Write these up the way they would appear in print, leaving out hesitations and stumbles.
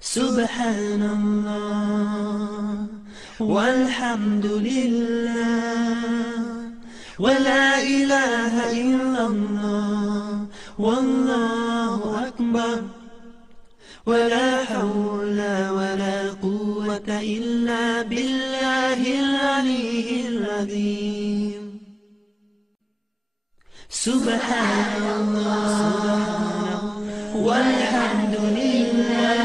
سبحان الله والحمد لله ولا إله إلا الله والله أكبر ولا حول ولا قوة إلا بالله العلي العظيم سبحان الله والحمد لله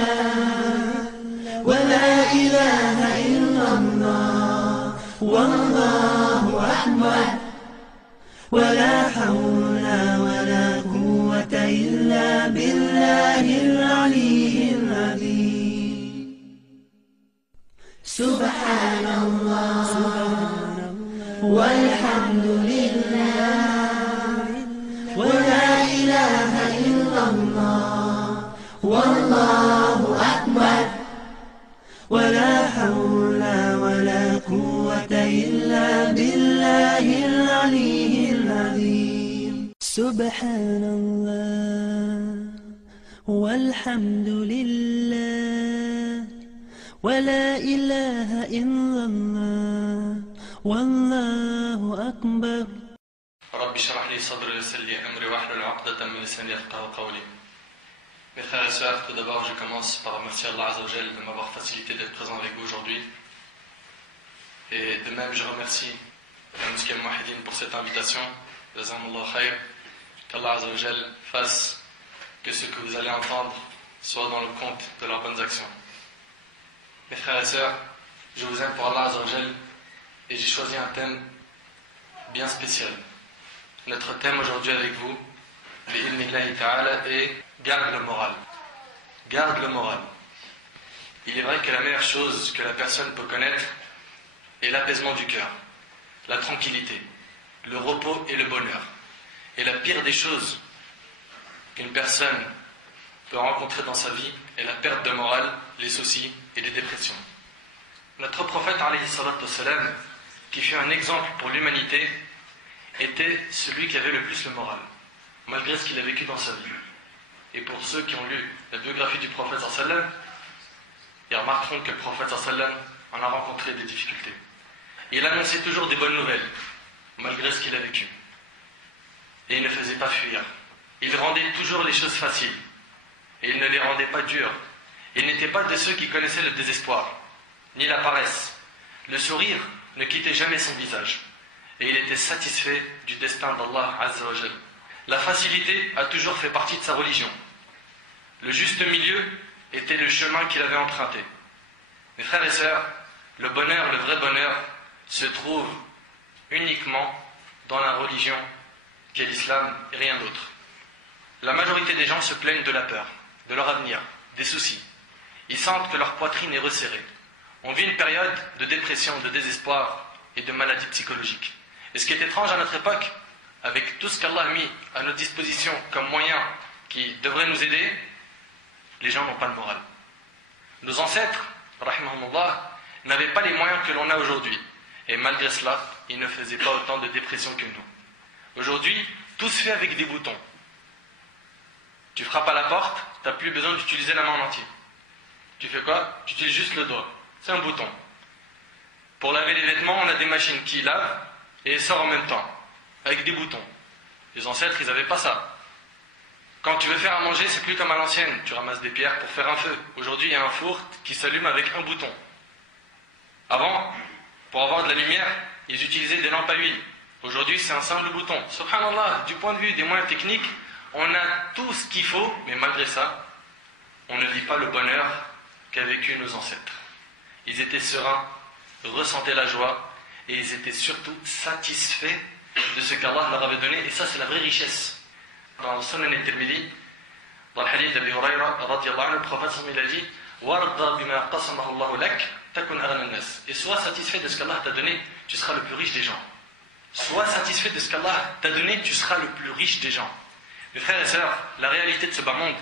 ولا إله إلا الله والله أكبر ولا حول ولا قوة إلا بالله العلي العظيم سبحان الله والحمد لله ولا إله إلا الله والله أكبر ولا حول ولا قوة إلا بالله العلي العظيم سبحان الله والحمد لله ولا إله إلا الله والله أكبر رب اشرح لي صدري ويسر لي أمري واحلل عقدة من لساني يفقهوا قولي. Mes frères et sœurs, tout d'abord je commence par remercier Allah Azza wa Jal de m'avoir facilité d'être présent avec vous aujourd'hui. Et de même je remercie la Mosquée Al-Mouahidine pour cette invitation. Jazakumullah khair. Qu'Allah Azza wa Jal fasse que ce que vous allez entendre soit dans le compte de leurs bonnes actions. Mes frères et sœurs, je vous aime pour Allah Azza wa Jal et j'ai choisi un thème bien spécial. Notre thème aujourd'hui avec vous, bi'idhnillahi ta'ala, est garde le moral. Garde le moral. Il est vrai que la meilleure chose que la personne peut connaître est l'apaisement du cœur, la tranquillité, le repos et le bonheur. Et la pire des choses qu'une personne peut rencontrer dans sa vie est la perte de morale, les soucis et les dépressions. Notre prophète, alayhi salatu wassalam, qui fut un exemple pour l'humanité, était celui qui avait le plus le moral, malgré ce qu'il a vécu dans sa vie. Et pour ceux qui ont lu la biographie du prophète sallallahu alayhi wa sallam, ils remarqueront que le prophète sallallahu alayhi wa sallam en a rencontré des difficultés. Il annonçait toujours des bonnes nouvelles, malgré ce qu'il a vécu. Et il ne faisait pas fuir. Il rendait toujours les choses faciles. Et il ne les rendait pas dures. Il n'était pas de ceux qui connaissaient le désespoir, ni la paresse. Le sourire ne quittait jamais son visage. Et il était satisfait du destin d'Allah Azza wa Jal. La facilité a toujours fait partie de sa religion. Le juste milieu était le chemin qu'il avait emprunté. Mes frères et sœurs, le bonheur, le vrai bonheur, se trouve uniquement dans la religion qui est l'islam et rien d'autre. La majorité des gens se plaignent de la peur, de leur avenir, des soucis. Ils sentent que leur poitrine est resserrée. On vit une période de dépression, de désespoir et de maladie psychologique. Et ce qui est étrange à notre époque, avec tout ce qu'Allah a mis à notre disposition comme moyen qui devrait nous aider, les gens n'ont pas le moral. Nos ancêtres, rahimahumullah, n'avaient pas les moyens que l'on a aujourd'hui. Et malgré cela, ils ne faisaient pas autant de dépression que nous. Aujourd'hui, tout se fait avec des boutons. Tu frappes à la porte, tu n'as plus besoin d'utiliser la main en entier. Tu fais quoi? Tu utilises juste le doigt. C'est un bouton. Pour laver les vêtements, on a des machines qui lavent et sortent en même temps, avec des boutons. Les ancêtres, ils n'avaient pas ça. Quand tu veux faire à manger, c'est plus comme à l'ancienne. Tu ramasses des pierres pour faire un feu. Aujourd'hui, il y a un four qui s'allume avec un bouton. Avant, pour avoir de la lumière, ils utilisaient des lampes à huile. Aujourd'hui, c'est un simple bouton. Subhanallah, du point de vue des moyens techniques, on a tout ce qu'il faut, mais malgré ça, on ne vit pas le bonheur qu'a vécu nos ancêtres. Ils étaient sereins, ressentaient la joie, et ils étaient surtout satisfaits de ce qu'Allah leur avait donné, et ça c'est la vraie richesse. Dans le Sunan al-Tirmidhi, dans le hadith d'Abi Huraira, le prophète il a dit Warda bima qasamahu Allahu lak, takun aghna an-nas. Et sois satisfait de ce qu'Allah t'a donné, tu seras le plus riche des gens. Sois satisfait de ce qu'Allah t'a donné, tu seras le plus riche des gens. Mes frères et sœurs, la réalité de ce bas monde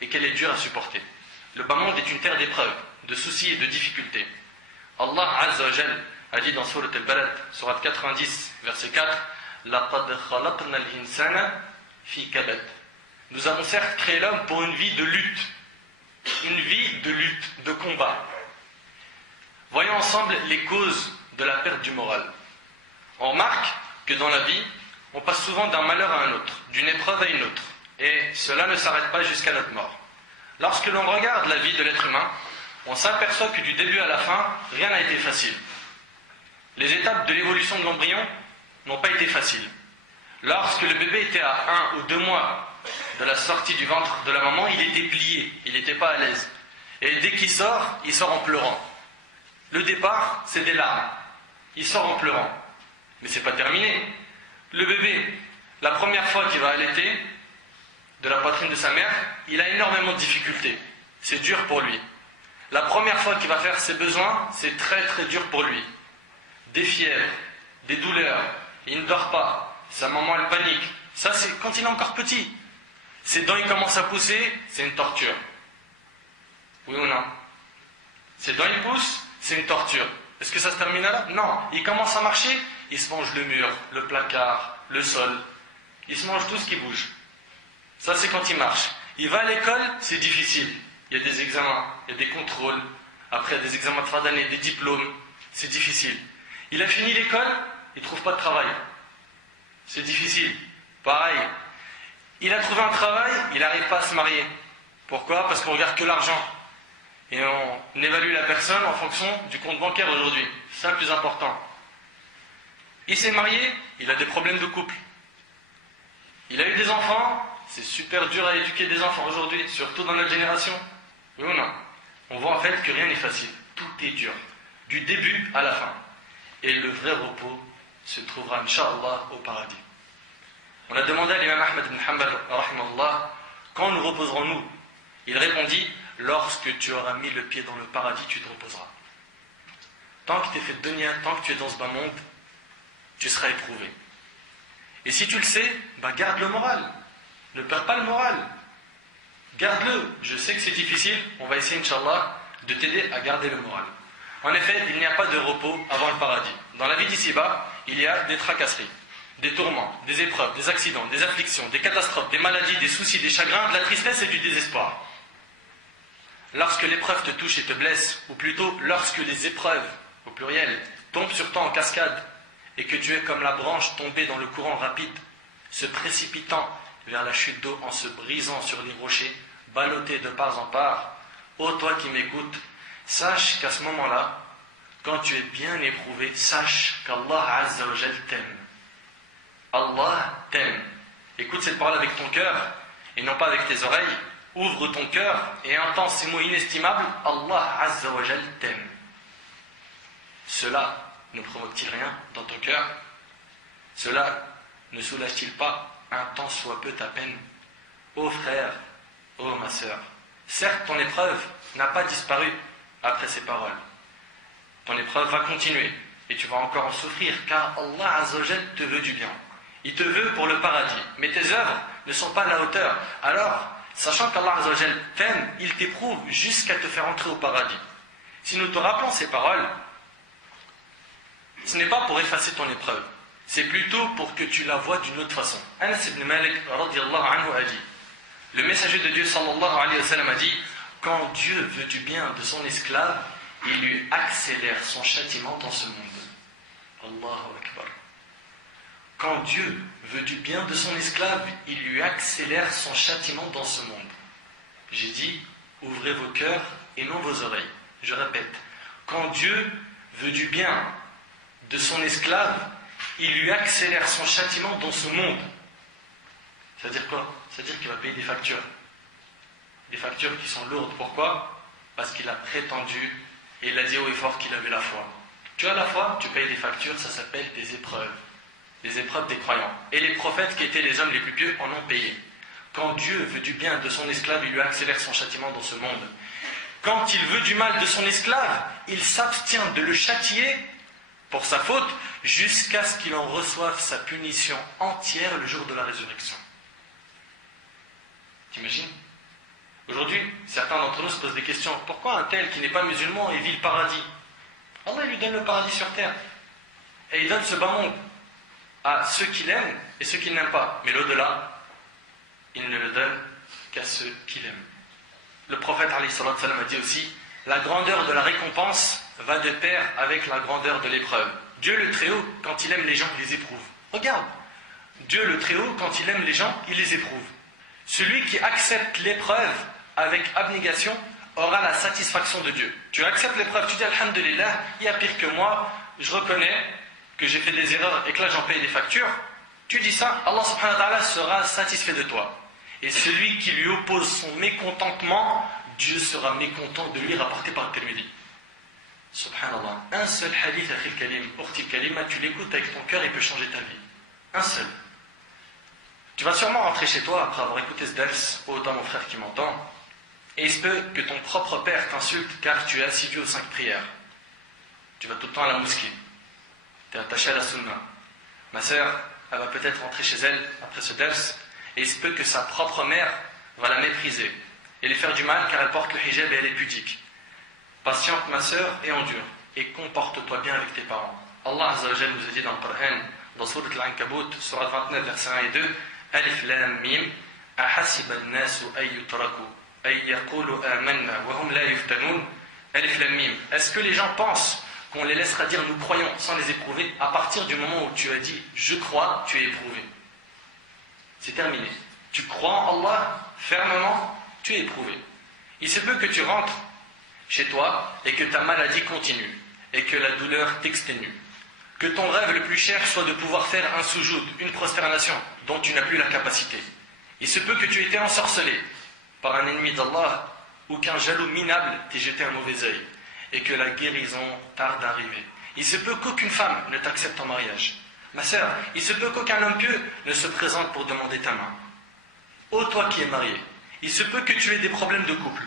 est qu'elle est dure à supporter. Le bas monde est une terre d'épreuves, de soucis et de difficultés. Allah Azza wa Jal a dit dans Surat Al-Balad, Surat 90, verset 4, لَقَدْ خَلَقْنَا الْإِنسَانَ فِي كَبَدٍ. Nous avons certes créé l'homme pour une vie de lutte. Une vie de lutte. combat. Voyons ensemble les causes de la perte du moral. On remarque que dans la vie, on passe souvent d'un malheur à un autre, d'une épreuve à une autre. Et cela ne s'arrête pas jusqu'à notre mort. Lorsque l'on regarde la vie de l'être humain, on s'aperçoit que du début à la fin, rien n'a été facile. Les étapes de l'évolution de l'embryon n'ont pas été faciles. Lorsque le bébé était à 1 ou 2 mois de la sortie du ventre de la maman, il était plié, il n'était pas à l'aise. Et dès qu'il sort, il sort en pleurant. Le départ, c'est des larmes. Il sort en pleurant. Mais c'est pas terminé. Le bébé, la première fois qu'il va allaiter de la poitrine de sa mère, il a énormément de difficultés. C'est dur pour lui. La première fois qu'il va faire ses besoins, c'est très très dur pour lui. Des fièvres, des douleurs, il ne dort pas, sa maman elle panique. Ça c'est quand il est encore petit. Ses dents ils commencent à pousser, c'est une torture. Oui ou non? Ses dents ils poussent, c'est une torture. Est-ce que ça se termine là? Non. Il commence à marcher, il se mange le mur, le placard, le sol. Il se mange tout ce qui bouge. Ça c'est quand il marche. Il va à l'école, c'est difficile. Il y a des examens, il y a des contrôles. Après il y a des examens de fin d'année, des diplômes. C'est difficile. Il a fini l'école, il ne trouve pas de travail. C'est difficile. Pareil. Il a trouvé un travail, il n'arrive pas à se marier. Pourquoi? Parce qu'on regarde que l'argent. Et on évalue la personne en fonction du compte bancaire aujourd'hui. C'est ça le plus important. Il s'est marié, il a des problèmes de couple. Il a eu des enfants, c'est super dur à éduquer des enfants aujourd'hui, surtout dans notre génération. Oui ou non? On voit en fait que rien n'est facile. Tout est dur. Du début à la fin. Et le vrai repos se trouvera, Inch'Allah, au paradis. On a demandé à l'imam Ahmed ibn Hanbal, rahimahullah, quand nous reposerons-nous? Il répondit, lorsque tu auras mis le pied dans le paradis, tu te reposeras. Tant que tu es fait de dunya, tant que tu es dans ce bas monde, tu seras éprouvé. Et si tu le sais, garde le moral. Ne perds pas le moral. Garde-le. Je sais que c'est difficile, on va essayer, Inch'Allah, de t'aider à garder le moral. En effet, il n'y a pas de repos avant le paradis. Dans la vie d'ici-bas, il y a des tracasseries, des tourments, des épreuves, des accidents, des afflictions, des catastrophes, des maladies, des soucis, des chagrins, de la tristesse et du désespoir. Lorsque l'épreuve te touche et te blesse, ou plutôt lorsque les épreuves, au pluriel, tombent sur toi en cascade, et que tu es comme la branche tombée dans le courant rapide, se précipitant vers la chute d'eau en se brisant sur les rochers, ballotté de part en part, ô toi qui m'écoutes, sache qu'à ce moment-là, quand tu es bien éprouvé, sache qu'Allah Azza wa Jal t'aime. Allah t'aime. Écoute cette parole avec ton cœur, et non pas avec tes oreilles. Ouvre ton cœur et entends ces mots inestimables. Allah Azza wa Jal t'aime. Cela ne provoque-t-il rien dans ton cœur? Cela ne soulage-t-il pas un tant soit peu ta peine? Ô frère, ô ma sœur, certes ton épreuve n'a pas disparu après ces paroles. Ton épreuve va continuer et tu vas encore en souffrir car Allah Azza wa Jal te veut du bien. Il te veut pour le paradis, mais tes œuvres ne sont pas à la hauteur. Alors, sachant qu'Allah Azza wa Jal t'aime, il t'éprouve jusqu'à te faire entrer au paradis. Si nous te rappelons ces paroles, ce n'est pas pour effacer ton épreuve, c'est plutôt pour que tu la vois d'une autre façon. Anas ibn Malik radiyallahu anhu a dit, le messager de Dieu sallallahu alayhi wa sallam a dit, quand Dieu veut du bien de son esclave, il lui accélère son châtiment dans ce monde. Allahu Akbar. Quand Dieu veut du bien de son esclave, il lui accélère son châtiment dans ce monde. J'ai dit, ouvrez vos cœurs et non vos oreilles. Je répète, quand Dieu veut du bien de son esclave, il lui accélère son châtiment dans ce monde. C'est-à-dire quoi? C'est-à-dire qu'il va payer des factures. Des factures qui sont lourdes. Pourquoi? Parce qu'il a prétendu et il a dit haut et fort qu'il avait la foi. Tu as la foi, tu payes des factures, ça s'appelle des épreuves. Les épreuves des croyants. Et les prophètes qui étaient les hommes les plus pieux en ont payé. Quand Dieu veut du bien de son esclave, il lui accélère son châtiment dans ce monde. Quand il veut du mal de son esclave, il s'abstient de le châtier pour sa faute jusqu'à ce qu'il en reçoive sa punition entière le jour de la résurrection. T'imagines? Aujourd'hui, certains d'entre nous se posent des questions. Pourquoi un tel qui n'est pas musulman vit le paradis? Allah lui donne le paradis sur terre. Et il donne ce bas monde à ceux qu'il aime et ceux qu'il n'aime pas. Mais l'au-delà, il ne le donne qu'à ceux qu'il aime. Le prophète alayhi salatu wa sallam a dit aussi, la grandeur de la récompense va de pair avec la grandeur de l'épreuve. Dieu le Très-Haut, quand il aime les gens, il les éprouve. Regarde, Dieu le Très-Haut, quand il aime les gens, il les éprouve. Celui qui accepte l'épreuve avec abnégation aura la satisfaction de Dieu. Tu acceptes l'épreuve, tu dis Alhamdulillah, il y a pire que moi, je reconnais que j'ai fait des erreurs et que là j'en paye des factures. Tu dis ça, Allah subhanahu wa ta'ala sera satisfait de toi. Et celui qui lui oppose son mécontentement, Dieu sera mécontent de lui, rapporté par le Tirmidhi. Subhanallah. Un seul hadith, akhil kalim, urti kalima, tu l'écoutes avec ton cœur, il peut changer ta vie. Un seul. Tu vas sûrement rentrer chez toi après avoir écouté ce ders, autant mon frère qui m'entend, et il se peut que ton propre père t'insulte car tu es assidu aux 5 prières. Tu vas tout le temps à la mosquée. Tu es attaché à la sunna. Ma sœur, elle va peut-être rentrer chez elle après ce ders, et il se peut que sa propre mère va la mépriser et lui faire du mal car elle porte le hijab et elle est pudique. Patiente ma sœur et endure, et comporte-toi bien avec tes parents. Allah Azza wa Jal nous a dit dans le Coran, dans Sourate Al-Ankabut, Sourate 29, versets 1 et 2, Alif Lam Mim, Ahasiba an-nasu ay yutraku, ay yaqulu amanna, wa hum la yuftanun. Alif Lam Mim. Est-ce que les gens pensent qu'on les laissera dire nous croyons sans les éprouver? À partir du moment où tu as dit je crois, tu es éprouvé. C'est terminé. Tu crois en Allah fermement, tu es éprouvé. Il se peut que tu rentres chez toi et que ta maladie continue et que la douleur t'exténue. Que ton rêve le plus cher soit de pouvoir faire un soujoud, une prosternation dont tu n'as plus la capacité. Il se peut que tu aies été ensorcelé par un ennemi d'Allah ou qu'un jaloux minable t'ait jeté un mauvais œil et que la guérison tarde à arriver. Il se peut qu'aucune femme ne t'accepte en mariage. Ma sœur, il se peut qu'aucun homme pieux ne se présente pour demander ta main. Ô toi qui es marié, il se peut que tu aies des problèmes de couple,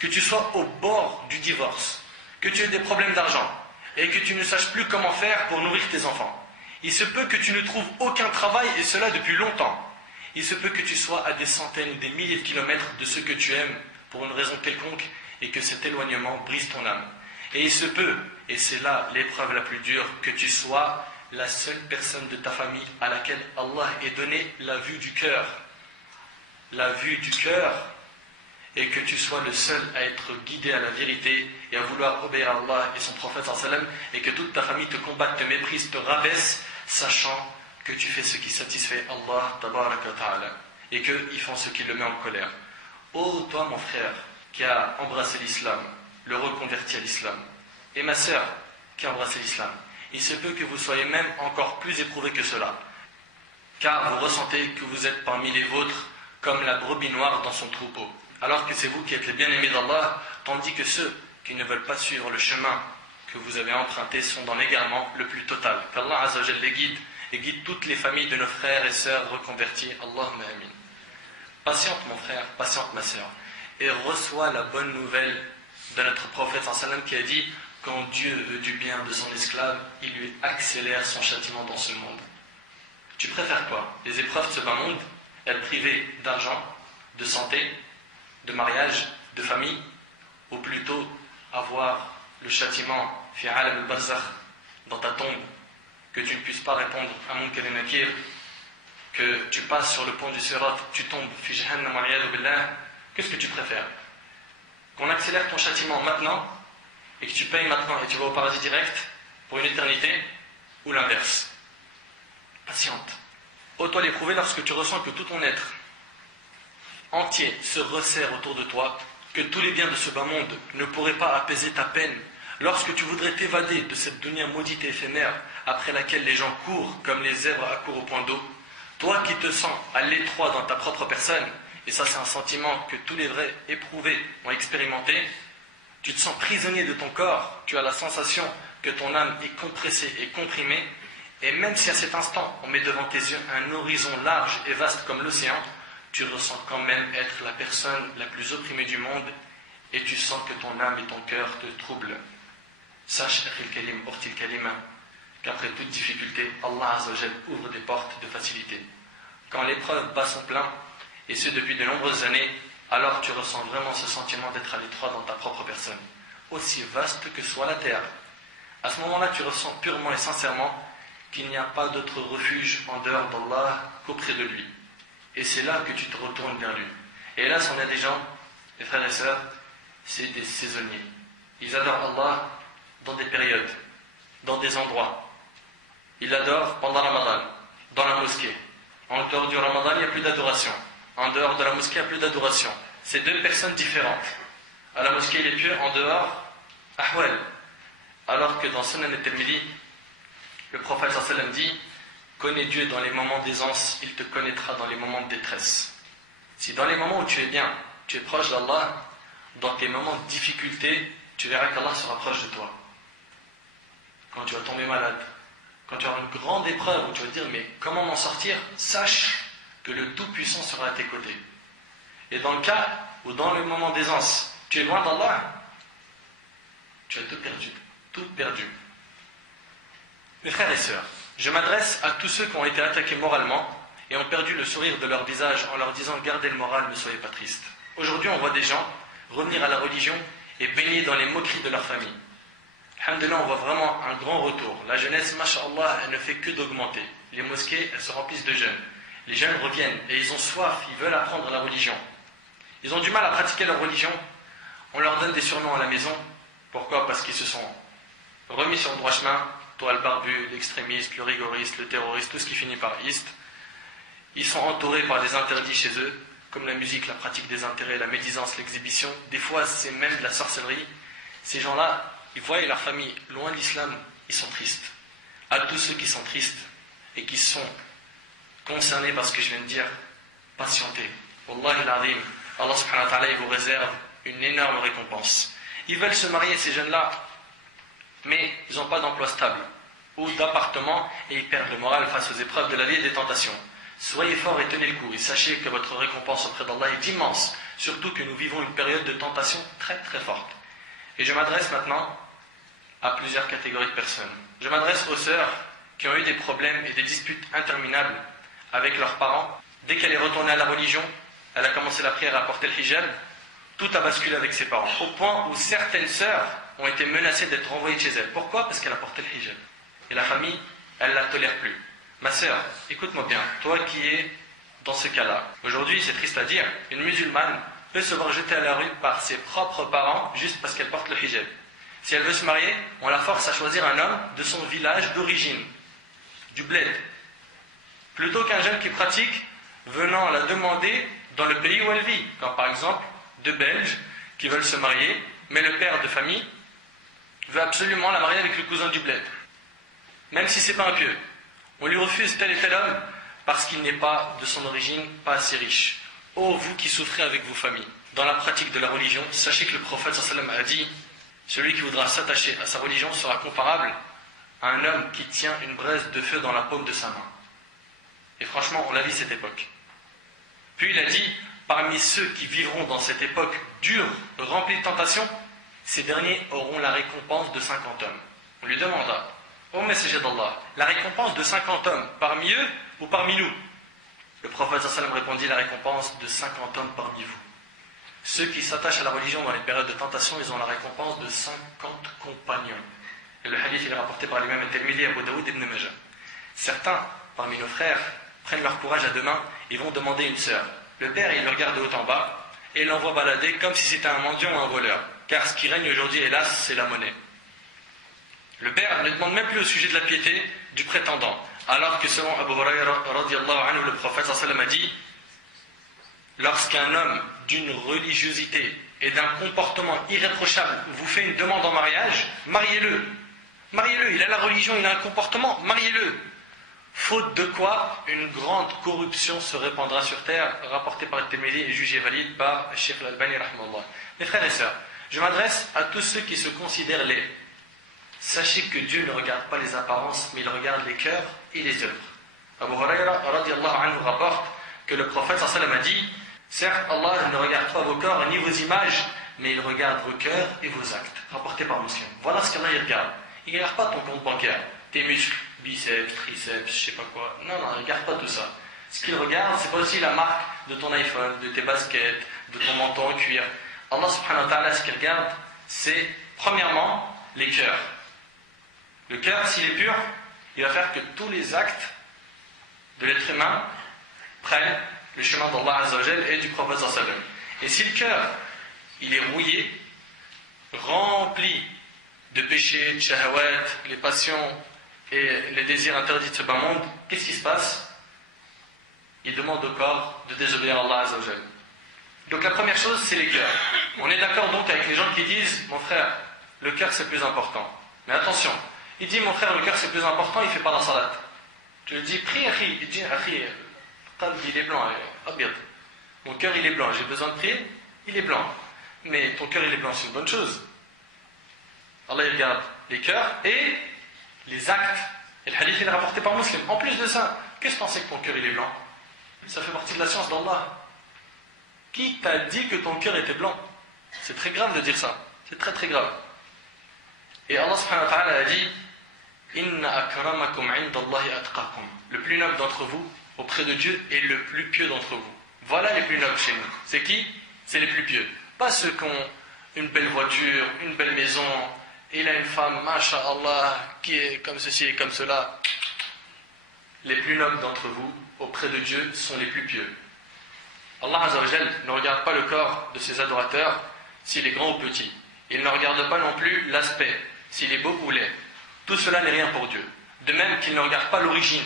que tu sois au bord du divorce, que tu aies des problèmes d'argent et que tu ne saches plus comment faire pour nourrir tes enfants. Il se peut que tu ne trouves aucun travail et cela depuis longtemps. Il se peut que tu sois à des centaines ou des milliers de kilomètres de ceux que tu aimes pour une raison quelconque et que cet éloignement brise ton âme. Et il se peut, et c'est là l'épreuve la plus dure, que tu sois la seule personne de ta famille à laquelle Allah ait donné la vue du cœur. La vue du cœur, et que tu sois le seul à être guidé à la vérité et à vouloir obéir à Allah et son prophète sallam, et que toute ta famille te combatte, te méprise, te rabaisse, sachant que tu fais ce qui satisfait Allah tabaraka wa ta'ala et qu'ils font ce qui le met en colère. Ô toi mon frère qui a embrassé l'islam, le reconverti à l'islam, et ma sœur qui a embrassé l'islam, il se peut que vous soyez même encore plus éprouvés que cela, car vous ressentez que vous êtes parmi les vôtres comme la brebis noire dans son troupeau, alors que c'est vous qui êtes les bien-aimés d'Allah, tandis que ceux qui ne veulent pas suivre le chemin que vous avez emprunté sont dans l'égarement le plus total. Qu'Allah Azza wa Jal les guide et guide toutes les familles de nos frères et sœurs reconvertis. Allahumma amin. Patiente mon frère, patiente ma sœur, et reçois la bonne nouvelle de notre prophète sallam qui a dit: quand Dieu veut du bien de son esclave, il lui accélère son châtiment dans ce monde. Tu préfères quoi? Les épreuves de ce bas monde, être privé d'argent, de santé, de mariage, de famille, ou plutôt avoir le châtiment fi alam al-barzakh, dans ta tombe, que tu ne puisses pas répondre à Munkar et Nakir, que tu passes sur le pont du Sirat, tu tombes fi jahannam wal iyadu billah. Qu'est-ce que tu préfères? Qu'on accélère ton châtiment maintenant et que tu payes maintenant et tu vas au paradis direct pour une éternité, ou l'inverse? Patiente. Ô toi l'éprouvé, lorsque tu ressens que tout ton être entier se resserre autour de toi, que tous les biens de ce bas monde ne pourraient pas apaiser ta peine, lorsque tu voudrais t'évader de cette dunya maudite et éphémère après laquelle les gens courent comme les zèbres accourent au point d'eau, toi qui te sens à l'étroit dans ta propre personne, et ça c'est un sentiment que tous les vrais éprouvés ont expérimenté, tu te sens prisonnier de ton corps, tu as la sensation que ton âme est compressée et comprimée, et même si à cet instant on met devant tes yeux un horizon large et vaste comme l'océan, tu ressens quand même être la personne la plus opprimée du monde et tu sens que ton âme et ton cœur te troublent. Sache, akhil kalim, urtil kalima, qu'après toute difficulté, Allah Azza wa Jal ouvre des portes de facilité. Quand l'épreuve bat son plein, et ce depuis de nombreuses années, alors tu ressens vraiment ce sentiment d'être à l'étroit dans ta propre personne, aussi vaste que soit la terre. À ce moment-là, tu ressens purement et sincèrement qu'il n'y a pas d'autre refuge en dehors d'Allah qu'auprès de lui. Et c'est là que tu te retournes vers lui. Et hélas, on a des gens, les frères et sœurs, c'est des saisonniers. Ils adorent Allah dans des périodes, dans des endroits. Ils l'adorent pendant Ramadan, dans la mosquée. En dehors du Ramadan, il n'y a plus d'adoration. En dehors de la mosquée, il n'y a plus d'adoration. C'est deux personnes différentes. À la mosquée, il est pieux, en dehors, ahwal. Alors que dans Sunan al-Tirmidhi, le prophète sallallahu alayhi wa sallam dit: connais Dieu dans les moments d'aisance, il te connaîtra dans les moments de détresse. Si dans les moments où tu es bien, tu es proche d'Allah, dans tes moments de difficulté, tu verras qu'Allah sera proche de toi. Quand tu vas tomber malade, quand tu auras une grande épreuve où tu vas te dire mais comment m'en sortir, sache que le Tout-Puissant sera à tes côtés. Et dans le cas où dans le moment d'aisance, tu es loin d'Allah, tu as tout perdu, tout perdu. Mes frères et sœurs, je m'adresse à tous ceux qui ont été attaqués moralement et ont perdu le sourire de leur visage en leur disant: gardez le moral, ne soyez pas tristes. Aujourd'hui, on voit des gens revenir à la religion et baigner dans les moqueries de leur famille. Alhamdulillah, on voit vraiment un grand retour. La jeunesse, masha'Allah, elle ne fait que d'augmenter. Les mosquées, elles se remplissent de jeunes. Les jeunes reviennent et ils ont soif, ils veulent apprendre la religion. Ils ont du mal à pratiquer leur religion. On leur donne des surnoms à la maison. Pourquoi? Parce qu'ils se sont remis sur le droit chemin. Toi, le barbu, l'extrémiste, le rigoriste, le terroriste, tout ce qui finit par iste. Ils sont entourés par des interdits chez eux, comme la musique, la pratique des intérêts, la médisance, l'exhibition. Des fois, c'est même de la sorcellerie. Ces gens-là, ils voient leur famille loin de l'islam, ils sont tristes. À tous ceux qui sont tristes et qui sont concernés par ce que je viens de dire, patientez. Wallahi al-azim, Allah subhanahu wa ta'ala, il vous réserve une énorme récompense. Ils veulent se marier, ces jeunes-là, mais ils n'ont pas d'emploi stable ou d'appartement et ils perdent le moral face aux épreuves de la vie et des tentations. Soyez forts et tenez le coup et sachez que votre récompense auprès d'Allah est immense, surtout que nous vivons une période de tentation très très forte. Et je m'adresse maintenant à plusieurs catégories de personnes. Je m'adresse aux sœurs qui ont eu des problèmes et des disputes interminables avec leurs parents. Dès qu'elle est retournée à la religion, elle a commencé la prière à porter le hijab, tout a basculé avec ses parents, au point où certaines sœurs ont été menacées d'être renvoyées de chez elles. Pourquoi? Parce qu'elle a porté le hijab. Et la famille, elle ne la tolère plus. Ma sœur, écoute-moi bien, toi qui es dans ce cas-là, aujourd'hui, c'est triste à dire, une musulmane peut se voir jetée à la rue par ses propres parents juste parce qu'elle porte le hijab. Si elle veut se marier, on la force à choisir un homme de son village d'origine, du bled, plutôt qu'un jeune qui pratique venant la demander dans le pays où elle vit. Comme par exemple, deux Belges qui veulent se marier, mais le père de famille veut absolument la marier avec le cousin du bled, même si c'est pas un pieux. On lui refuse tel et tel homme parce qu'il n'est pas de son origine, pas assez riche. Ô vous qui souffrez avec vos familles, dans la pratique de la religion, sachez que le prophète sallallahu alayhi wa sallam a dit: celui qui voudra s'attacher à sa religion sera comparable à un homme qui tient une braise de feu dans la paume de sa main. Et franchement, on l'a vu cette époque. Puis il a dit: parmi ceux qui vivront dans cette époque dure, remplie de tentations, ces derniers auront la récompense de 50 hommes. On lui demanda: ô messager d'Allah, la récompense de 50 hommes, parmi eux ou parmi nous? Le prophète sallallahu alayhi wa sallam répondit: la récompense de 50 hommes parmi vous. Ceux qui s'attachent à la religion dans les périodes de tentation, ils ont la récompense de 50 compagnons. Et le hadith il est rapporté par l'imam al-Tirmidhi, Abu Daoud ibn Majah. Certains, parmi nos frères, prennent leur courage à deux mains et vont demander une sœur. Le père, il le regarde de haut en bas et l'envoie balader comme si c'était un mendiant ou un voleur. Car ce qui règne aujourd'hui, hélas, c'est la monnaie. Le père ne demande même plus au sujet de la piété du prétendant. Alors que selon Abu Huraira radiyallahu anhu, le prophète sallallahu alayhi wa sallam a dit: lorsqu'un homme d'une religiosité et d'un comportement irréprochable vous fait une demande en mariage, mariez-le. Mariez-le, il a la religion, il a un comportement, mariez-le. Faute de quoi, une grande corruption se répandra sur terre, rapporté par le Tirmidhi et jugé valide par Cheikh Al-Albani rahimahullah. Mes frères et sœurs, je m'adresse à tous ceux qui se considèrent laids. Sachez que Dieu ne regarde pas les apparences, mais il regarde les cœurs et les œuvres. Abu Huraira radiyallahu anhu rapporte que le prophète sallallahu alayhi wa sallam a dit: certes, Allah ne regarde pas vos corps ni vos images, mais il regarde vos cœurs et vos actes. Rapporté par Muslim. Voilà ce qu'Allah regarde. Il ne regarde pas ton compte bancaire, tes muscles, biceps, triceps, je sais pas quoi. Non, il ne regarde pas tout ça. Ce qu'il regarde, c'est pas aussi la marque de ton iPhone, de tes baskets, de ton menton en cuir. Allah subhanahu wa ta'ala, ce qu'il regarde, c'est premièrement les cœurs. Le cœur, s'il est pur, il va faire que tous les actes de l'être humain prennent le chemin d'Allah Azza wa Jal et du prophète sallallahu alayhi wa sallam. Et si le cœur, il est rouillé, rempli de péchés, de shahawat, les passions et les désirs interdits de ce bas monde, qu'est-ce qui se passe? Il demande au corps de désobéir à Allah Azza wa Jal. Donc la première chose, c'est les cœurs. On est d'accord donc avec les gens qui disent, mon frère, le cœur c'est plus important. Mais attention, il dit, mon frère, le cœur c'est plus important, il ne fait pas la salat. Je lui dis, prie, akhi. Il dit, akhi, le qalb il est blanc, abiyad. Mon cœur il est blanc, j'ai besoin de prier, il est blanc. Mais ton cœur il est blanc, c'est une bonne chose. Allah il regarde les cœurs et les actes. Et le hadith il est rapporté par Muslim. En plus de ça, qu'est-ce que tu en sais que ton cœur il est blanc? Ça fait partie de la science d'Allah. Qui t'a dit que ton cœur était blanc? C'est très grave de dire ça. C'est très très grave. Et Allah subhanahu wa ta'ala a dit, Inna akramakum indallahi atqakum. Le plus noble d'entre vous auprès de Dieu est le plus pieux d'entre vous. Voilà les plus nobles chez nous. C'est qui? C'est les plus pieux. Pas ceux qui ont une belle voiture, une belle maison, il a une femme, masha'Allah, qui est comme ceci et comme cela. Les plus nobles d'entre vous auprès de Dieu sont les plus pieux. Allah Azza wa Jal ne regarde pas le corps de ses adorateurs s'il est grand ou petit. Il ne regarde pas non plus l'aspect, s'il est beau ou laid. Tout cela n'est rien pour Dieu. De même qu'il ne regarde pas l'origine,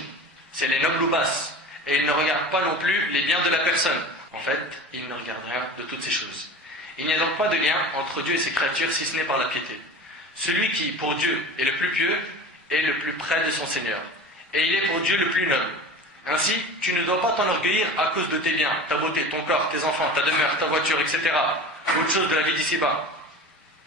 c'est les nobles ou basses. Et il ne regarde pas non plus les biens de la personne. En fait, il ne regarde rien de toutes ces choses. Il n'y a donc pas de lien entre Dieu et ses créatures si ce n'est par la piété. Celui qui, pour Dieu, est le plus pieux, est le plus près de son Seigneur. Et il est pour Dieu le plus noble. Ainsi, tu ne dois pas t'enorgueillir à cause de tes biens, ta beauté, ton corps, tes enfants, ta demeure, ta voiture, etc. Ou autre chose de la vie d'ici-bas.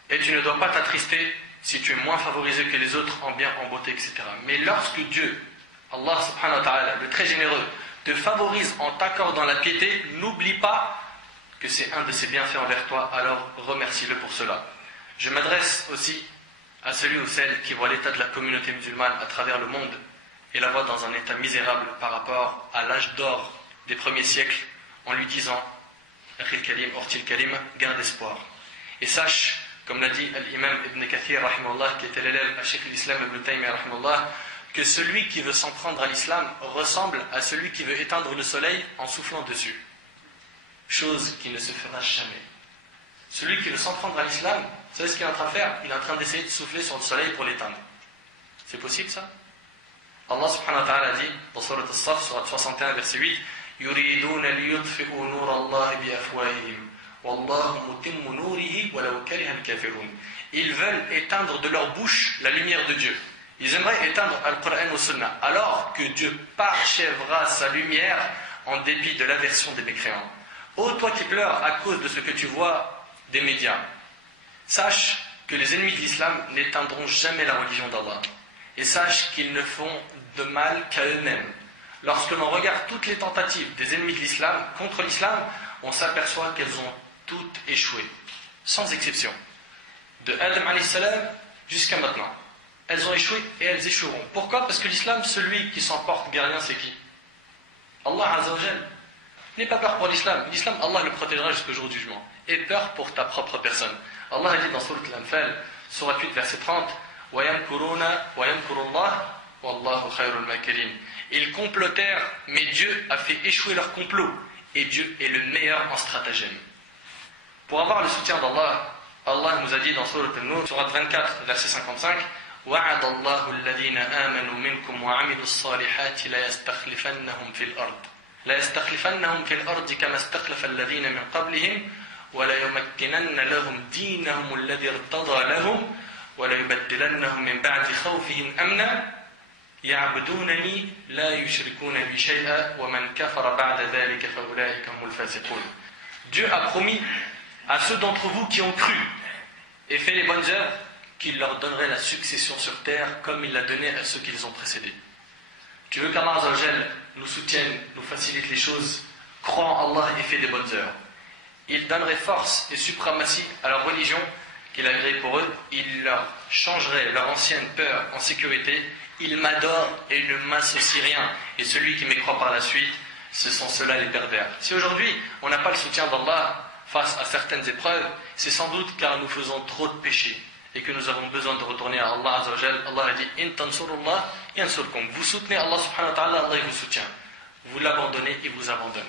Et tu ne dois pas t'attrister si tu es moins favorisé que les autres en bien, en beauté, etc. Mais lorsque Dieu, Allah subhanahu wa ta'ala, le très généreux, te favorise en t'accordant la piété, n'oublie pas que c'est un de ses bienfaits envers toi, alors remercie-le pour cela. Je m'adresse aussi à celui ou celle qui voit l'état de la communauté musulmane à travers le monde et la voit dans un état misérable par rapport à l'âge d'or des premiers siècles, en lui disant Akhil Karim, Ortil Karim, garde espoir. Et sache, comme l'a dit l'imam Ibn Kathir, qui était l'élève à Cheikh l'Islam Ibn Taymiyyah, que celui qui veut s'en prendre à l'islam ressemble à celui qui veut éteindre le soleil en soufflant dessus. Chose qui ne se fera jamais. Celui qui veut s'en prendre à l'islam, vous savez ce qu'il est en train de faire? Il est en train d'essayer de souffler sur le soleil pour l'éteindre. C'est possible ça? Allah subhanahu wa ta'ala dit dans Surat As-Saf, Surat 61, verset 8, يُرِيدُونَ لِيُطْفِئُوا نُورَ اللَّهِ بِأَفْوَاهِهِمْ وَاللَّهُ مُتِمُّ نُورِهِ وَلَوْ كَرِهَ الْكَافِرُونَ. Ils veulent éteindre de leur bouche la lumière de Dieu. Ils aimeraient éteindre Al-Qur'an ou Sunnah, alors que Dieu parchèvera sa lumière en dépit de l'aversion des mécréants. Ô toi qui pleures à cause de ce que tu vois des médias, sache que les ennemis de l'islam n'éteindront jamais la religion d'Allah. Et sache qu'ils ne font de mal qu'à eux-mêmes. Lorsque l'on regarde toutes les tentatives des ennemis de l'islam contre l'islam, on s'aperçoit qu'elles ont toutes échoué, sans exception. De Adam alayhi salam jusqu'à maintenant. Elles ont échoué et elles échoueront. Pourquoi? Parce que l'islam, celui qui s'en porte gardien, c'est qui? Allah Azza wa Jal. N'aie pas peur pour l'islam. L'islam, Allah le protégera jusqu'au jour du jugement. Aie peur pour ta propre personne. Allah a dit dans Surat Al-Anfal, Surat 8, verset 30, وَيَمْكُرُونَ وَيَمْكُرُ اللَّهُ وَاللَّهُ خَيْرُ الْمَاكِرِينَ. Ils complotèrent, mais Dieu a fait échouer leur complot. Et Dieu est le meilleur en stratagème. Pour avoir le soutien d'Allah, Allah nous a dit dans Surat An-Nur, Surat 24, verset 55, وَعَدَ اللَّهُ الَّذِينَ آمَنُوا مِنْكُمْ وَعَمِلُوا الصَّالِحَاتِ لَيَسْتَخْلِفَنَّهُمْ فِي الْأَرْضِ كَمَا اسْتَخْلَفَ الَّذِينَ مِنْ قَبْلِهِمْ وَلَيُمَكِّنَنَّ لَهُمْ دِينَهُمُ الَّذِي ارْتَضَى لَهُمْ وَلَيُبَدِّلَنَّهُم مِّن بَعْدِ خَوْفِهِمْ أَمْنًا يَعْبُدُونَنِي لَا يُشْرِكُونَ بِي شَيْئًا وَمَنْ كَفَرَ بَعْدَ ذَلِكَ فَأُولَٰئِكَ هُمُ الْفَاسِقُونَ. Dieu a promis à ceux d'entre vous qui ont cru et fait les bonnes œuvres qu'il leur donnerait la succession sur terre comme il l'a donné à ceux qui les ont précédés. Tu veux qu'Allah Azza wa Jal nous soutienne, nous facilite les choses, crois en Allah et fais des bonnes œuvres. Il donnerait force et suprématie à leur religion qu'il a créée pour eux, il leur changerait leur ancienne peur en sécurité, ils m'adorent et ne m'associent rien, et celui qui m'écroit par la suite, ce sont ceux-là les pervers. Si aujourd'hui on n'a pas le soutien d'Allah face à certaines épreuves, c'est sans doute car nous faisons trop de péchés et que nous avons besoin de retourner à Allah Azza wa Jal. Allah a dit In tansurullah yansurkum. Vous soutenez Allah subhanahu wa ta'ala, Allah vous soutient. Vous l'abandonnez, il vous abandonne.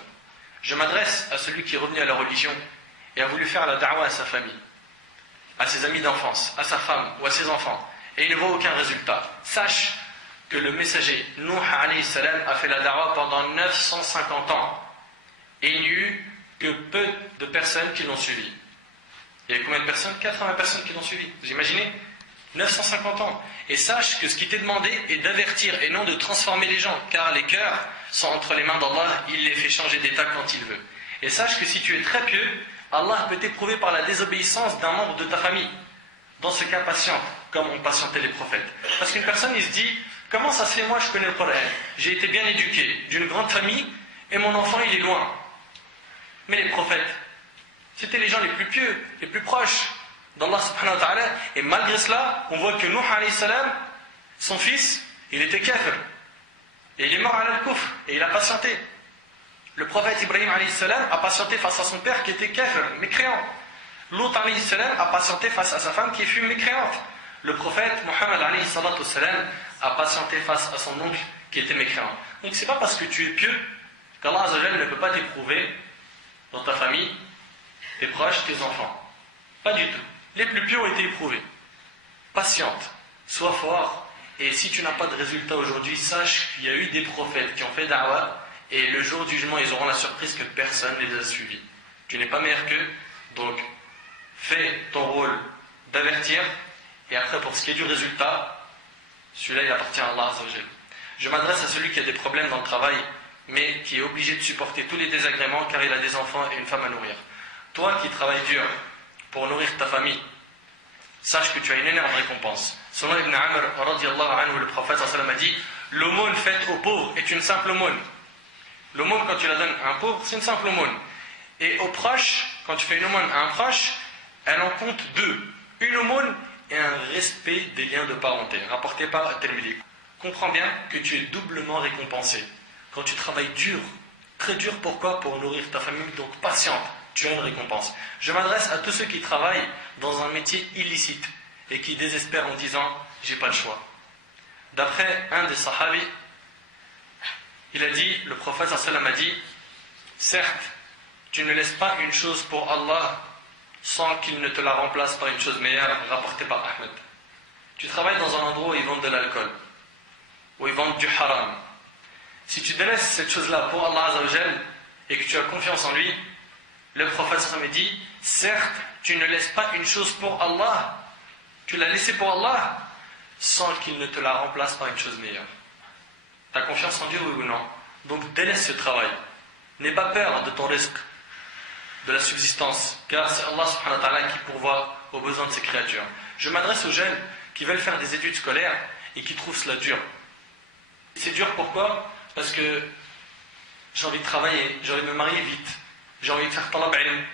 Je m'adresse à celui qui est revenu à la religion et a voulu faire la da'wa à sa famille, à ses ses amis d'enfance, à sa femme ou à ses enfants, et il ne voit aucun résultat, sache que le messager Nuh alayhi salam a fait la da'wah pendant 950 ans. Et il n'y a eu que peu de personnes qui l'ont suivi. Il y a combien de personnes? 80 personnes qui l'ont suivi. Vous imaginez? 950 ans. Et sache que ce qui t'est demandé est d'avertir et non de transformer les gens, car les cœurs sont entre les mains d'Allah, il les fait changer d'état quand il veut. Et sache que si tu es très pieux, Allah peut t'éprouver par la désobéissance d'un membre de ta famille. Dans ce cas, patiente, comme ont patienté les prophètes. Parce qu'une personne, il se dit, comment ça se fait, moi je connais le Coran, j'ai été bien éduqué, d'une grande famille, et mon enfant il est loin. Mais les prophètes, c'était les gens les plus pieux, les plus proches d'Allah subhanahu wa ta'ala, et malgré cela, on voit que Nuh alayhi salam, son fils, il était kafir, et il est mort à al-kufr, et il a patienté. Le prophète Ibrahim alayhi salam a patienté face à son père qui était kafir, mécréant. Lut alayhi salam a patienté face à sa femme qui fut mécréante. Le prophète Muhammad alayhi salatu salam a patienté face à son oncle qui était mécréant. Donc c'est pas parce que tu es pieux qu'Allah Azza wa Jalla ne peut pas t'éprouver dans ta famille, tes proches, tes enfants. Pas du tout. Les plus pieux ont été éprouvés. Patiente, sois fort, et si tu n'as pas de résultat aujourd'hui, sache qu'il y a eu des prophètes qui ont fait da'wah, et le jour du jugement, ils auront la surprise que personne ne les a suivis. Tu n'es pas meilleur qu'eux, donc fais ton rôle d'avertir, et après pour ce qui est du résultat, celui-là il appartient à Allah Azza wa Jalla. Je m'adresse à celui qui a des problèmes dans le travail, mais qui est obligé de supporter tous les désagréments car il a des enfants et une femme à nourrir. Toi qui travailles dur pour nourrir ta famille, sache que tu as une énorme récompense. Selon Ibn Amr, radiyallahu anhu, le prophète sallallahu alayhi wa sallam a dit, l'aumône faite aux pauvres est une simple aumône. L'aumône, quand tu la donnes à un pauvre, c'est une simple aumône. Et aux proches, quand tu fais une aumône à un proche, elle en compte deux. Une aumône et un respect des liens de parenté, rapporté par At-Tirmidhi. Comprends bien que tu es doublement récompensé. Quand tu travailles dur, très dur, pourquoi? Pour nourrir ta famille, donc patiente, tu as une récompense. Je m'adresse à tous ceux qui travaillent dans un métier illicite et qui désespèrent en disant, j'ai pas le choix. D'après un des sahabis, il a dit, le prophète sallam a dit, certes, tu ne laisses pas une chose pour Allah sans qu'il ne te la remplace par une chose meilleure, rapportée par Ahmed. Tu travailles dans un endroit où ils vendent de l'alcool, où ils vendent du haram. Si tu délaisses cette chose-là pour Allah Azza wa Jal et que tu as confiance en lui, le prophète sallam a dit, certes, tu ne laisses pas une chose pour Allah, tu l'as laissée pour Allah sans qu'il ne te la remplace par une chose meilleure. Tu as confiance en Dieu, oui ou non? Donc délaisse ce travail. N'aie pas peur de ton risque, de la subsistance, car c'est Allah subhanahu wa ta'ala qui pourvoit aux besoins de ses créatures. Je m'adresse aux jeunes qui veulent faire des études scolaires et qui trouvent cela dur. C'est dur pourquoi? Parce que j'ai envie de travailler, j'ai envie de me marier vite, j'ai envie de faire talab ilm.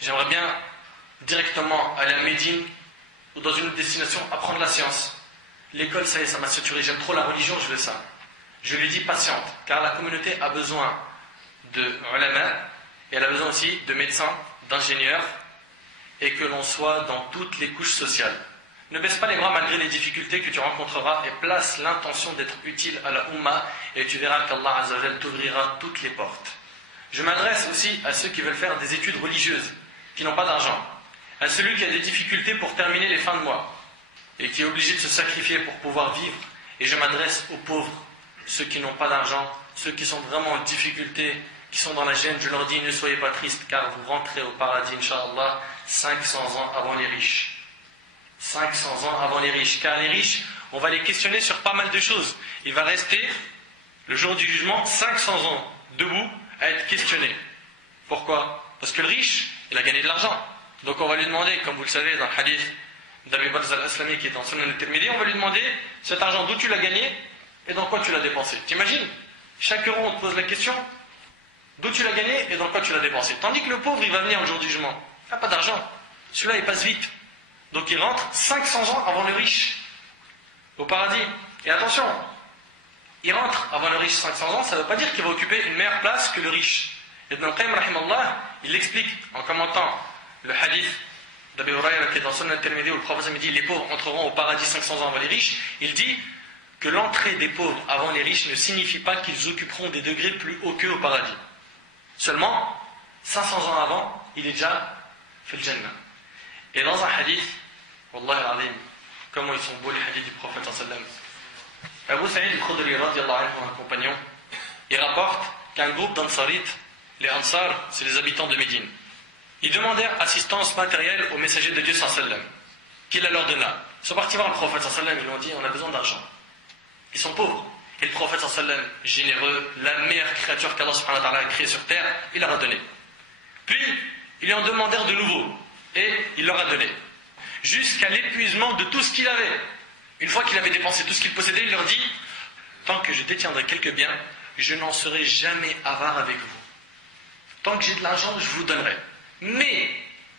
J'aimerais bien directement aller à Médine ou dans une destination apprendre la science. L'école, ça y est, ça m'a saturé, j'aime trop la religion, je veux ça. Je lui dis patiente, car la communauté a besoin de ulama, et elle a besoin aussi de médecins, d'ingénieurs, et que l'on soit dans toutes les couches sociales. Ne baisse pas les bras malgré les difficultés que tu rencontreras, et place l'intention d'être utile à la Ummah, et tu verras qu'Allah Azza wa Jal t'ouvrira toutes les portes. Je m'adresse aussi à ceux qui veulent faire des études religieuses, qui n'ont pas d'argent, à celui qui a des difficultés pour terminer les fins de mois, et qui est obligé de se sacrifier pour pouvoir vivre. Et je m'adresse aux pauvres, ceux qui n'ont pas d'argent, ceux qui sont vraiment en difficulté, qui sont dans la gêne. Je leur dis, ne soyez pas tristes, car vous rentrez au paradis, Inch'Allah, 500 ans avant les riches. 500 ans avant les riches. Car les riches, on va les questionner sur pas mal de choses. Il va rester, le jour du jugement, 500 ans debout à être questionné. Pourquoi? Parce que le riche, il a gagné de l'argent. Donc on va lui demander, comme vous le savez dans le hadith d'Abi Barz al-Aslami qui est dans Sunan al-Tirmidhi, on va lui demander cet argent d'où tu l'as gagné et dans quoi tu l'as dépensé. T'imagines? Chaque euro on te pose la question d'où tu l'as gagné et dans quoi tu l'as dépensé. Tandis que le pauvre il va venir le jour du jugement, il n'a pas d'argent, celui-là il passe vite. Donc il rentre 500 ans avant le riche au paradis. Et attention, il rentre avant le riche 500 ans, ça ne veut pas dire qu'il va occuper une meilleure place que le riche. Ibn al-Qayyim rahimallah, il l'explique en commentant le hadith d'Abi Hurayra qui est dans Sunan al-Tirmidhi où le prophète dit les pauvres entreront au paradis 500 ans avant les riches. Il dit que l'entrée des pauvres avant les riches ne signifie pas qu'ils occuperont des degrés plus hauts qu'eux au paradis. Seulement, 500 ans avant, il est déjà fait le Jannah. Et dans un hadith, Wallah al-Azim, comment ils sont beaux les hadiths du prophète sallam. Abu Sa'id al-Khudri radiallahu anhu, un compagnon, il rapporte qu'un groupe d'Ansarites, les Ansar, c'est les habitants de Médine, ils demandèrent assistance matérielle au messager de Dieu sallam, qu'il leur donna. Ils sont partis voir le prophète sallam, ils lui ont dit on a besoin d'argent. Ils sont pauvres. Et le prophète sallam, généreux, la meilleure créature qu'Allah subhanahu wa ta'ala a créée sur terre, il leur a donné. Puis, ils lui en demandèrent de nouveau, et il leur a donné. Jusqu'à l'épuisement de tout ce qu'il avait. Une fois qu'il avait dépensé tout ce qu'il possédait, il leur dit tant que je détiendrai quelques biens, je n'en serai jamais avare avec vous. Tant que j'ai de l'argent, je vous donnerai. Mais,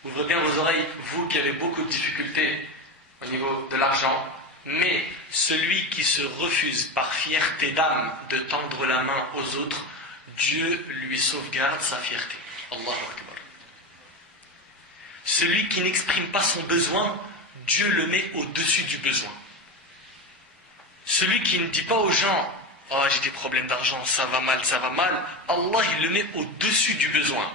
ouvrez bien vos oreilles, vous qui avez beaucoup de difficultés au niveau de l'argent, mais celui qui se refuse par fierté d'âme de tendre la main aux autres, Dieu lui sauvegarde sa fierté. Allahu Akbar. Celui qui n'exprime pas son besoin, Dieu le met au-dessus du besoin. Celui qui ne dit pas aux gens « Oh, j'ai des problèmes d'argent, ça va mal, Allah, il le met au-dessus du besoin.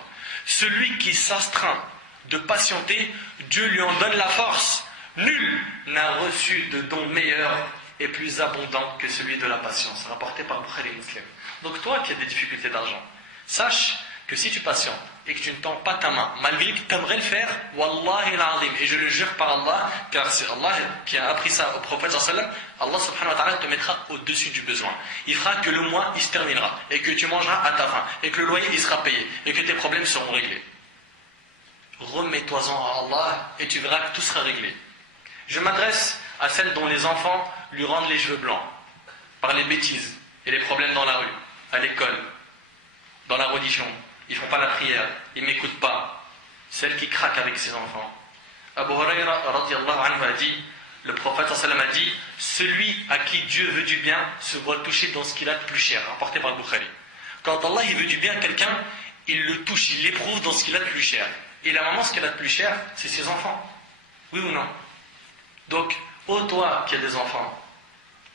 Celui qui s'astreint de patienter, Dieu lui en donne la force. Nul n'a reçu de don meilleur et plus abondant que celui de la patience. Rapporté par Bukhari et Muslim. Donc toi qui as des difficultés d'argent, sache que si tu patientes et que tu ne tends pas ta main, malgré que tu aimerais le faire, Wallahi al-Azim, et je le jure par Allah, car c'est Allah qui a appris ça au prophète sallam, Allah subhanahu wa ta'ala te mettra au-dessus du besoin. Il fera que le mois il se terminera, et que tu mangeras à ta faim, et que le loyer il sera payé, et que tes problèmes seront réglés. Remets-toi-en à Allah, et tu verras que tout sera réglé. Je m'adresse à celles dont les enfants lui rendent les cheveux blancs, par les bêtises et les problèmes dans la rue, à l'école, dans la religion. Ils ne font pas la prière, ils ne m'écoutent pas. Celle qui craque avec ses enfants. Abu Huraira radiallahu anhu a dit, le prophète sallam a dit, celui à qui Dieu veut du bien se voit touché dans ce qu'il a de plus cher, rapporté par Bukhari. Quand Allah il veut du bien à quelqu'un, il le touche, il l'éprouve dans ce qu'il a de plus cher. Et la maman, ce qu'elle a de plus cher, c'est ses enfants. Oui ou non? Donc, ô toi qui as des enfants,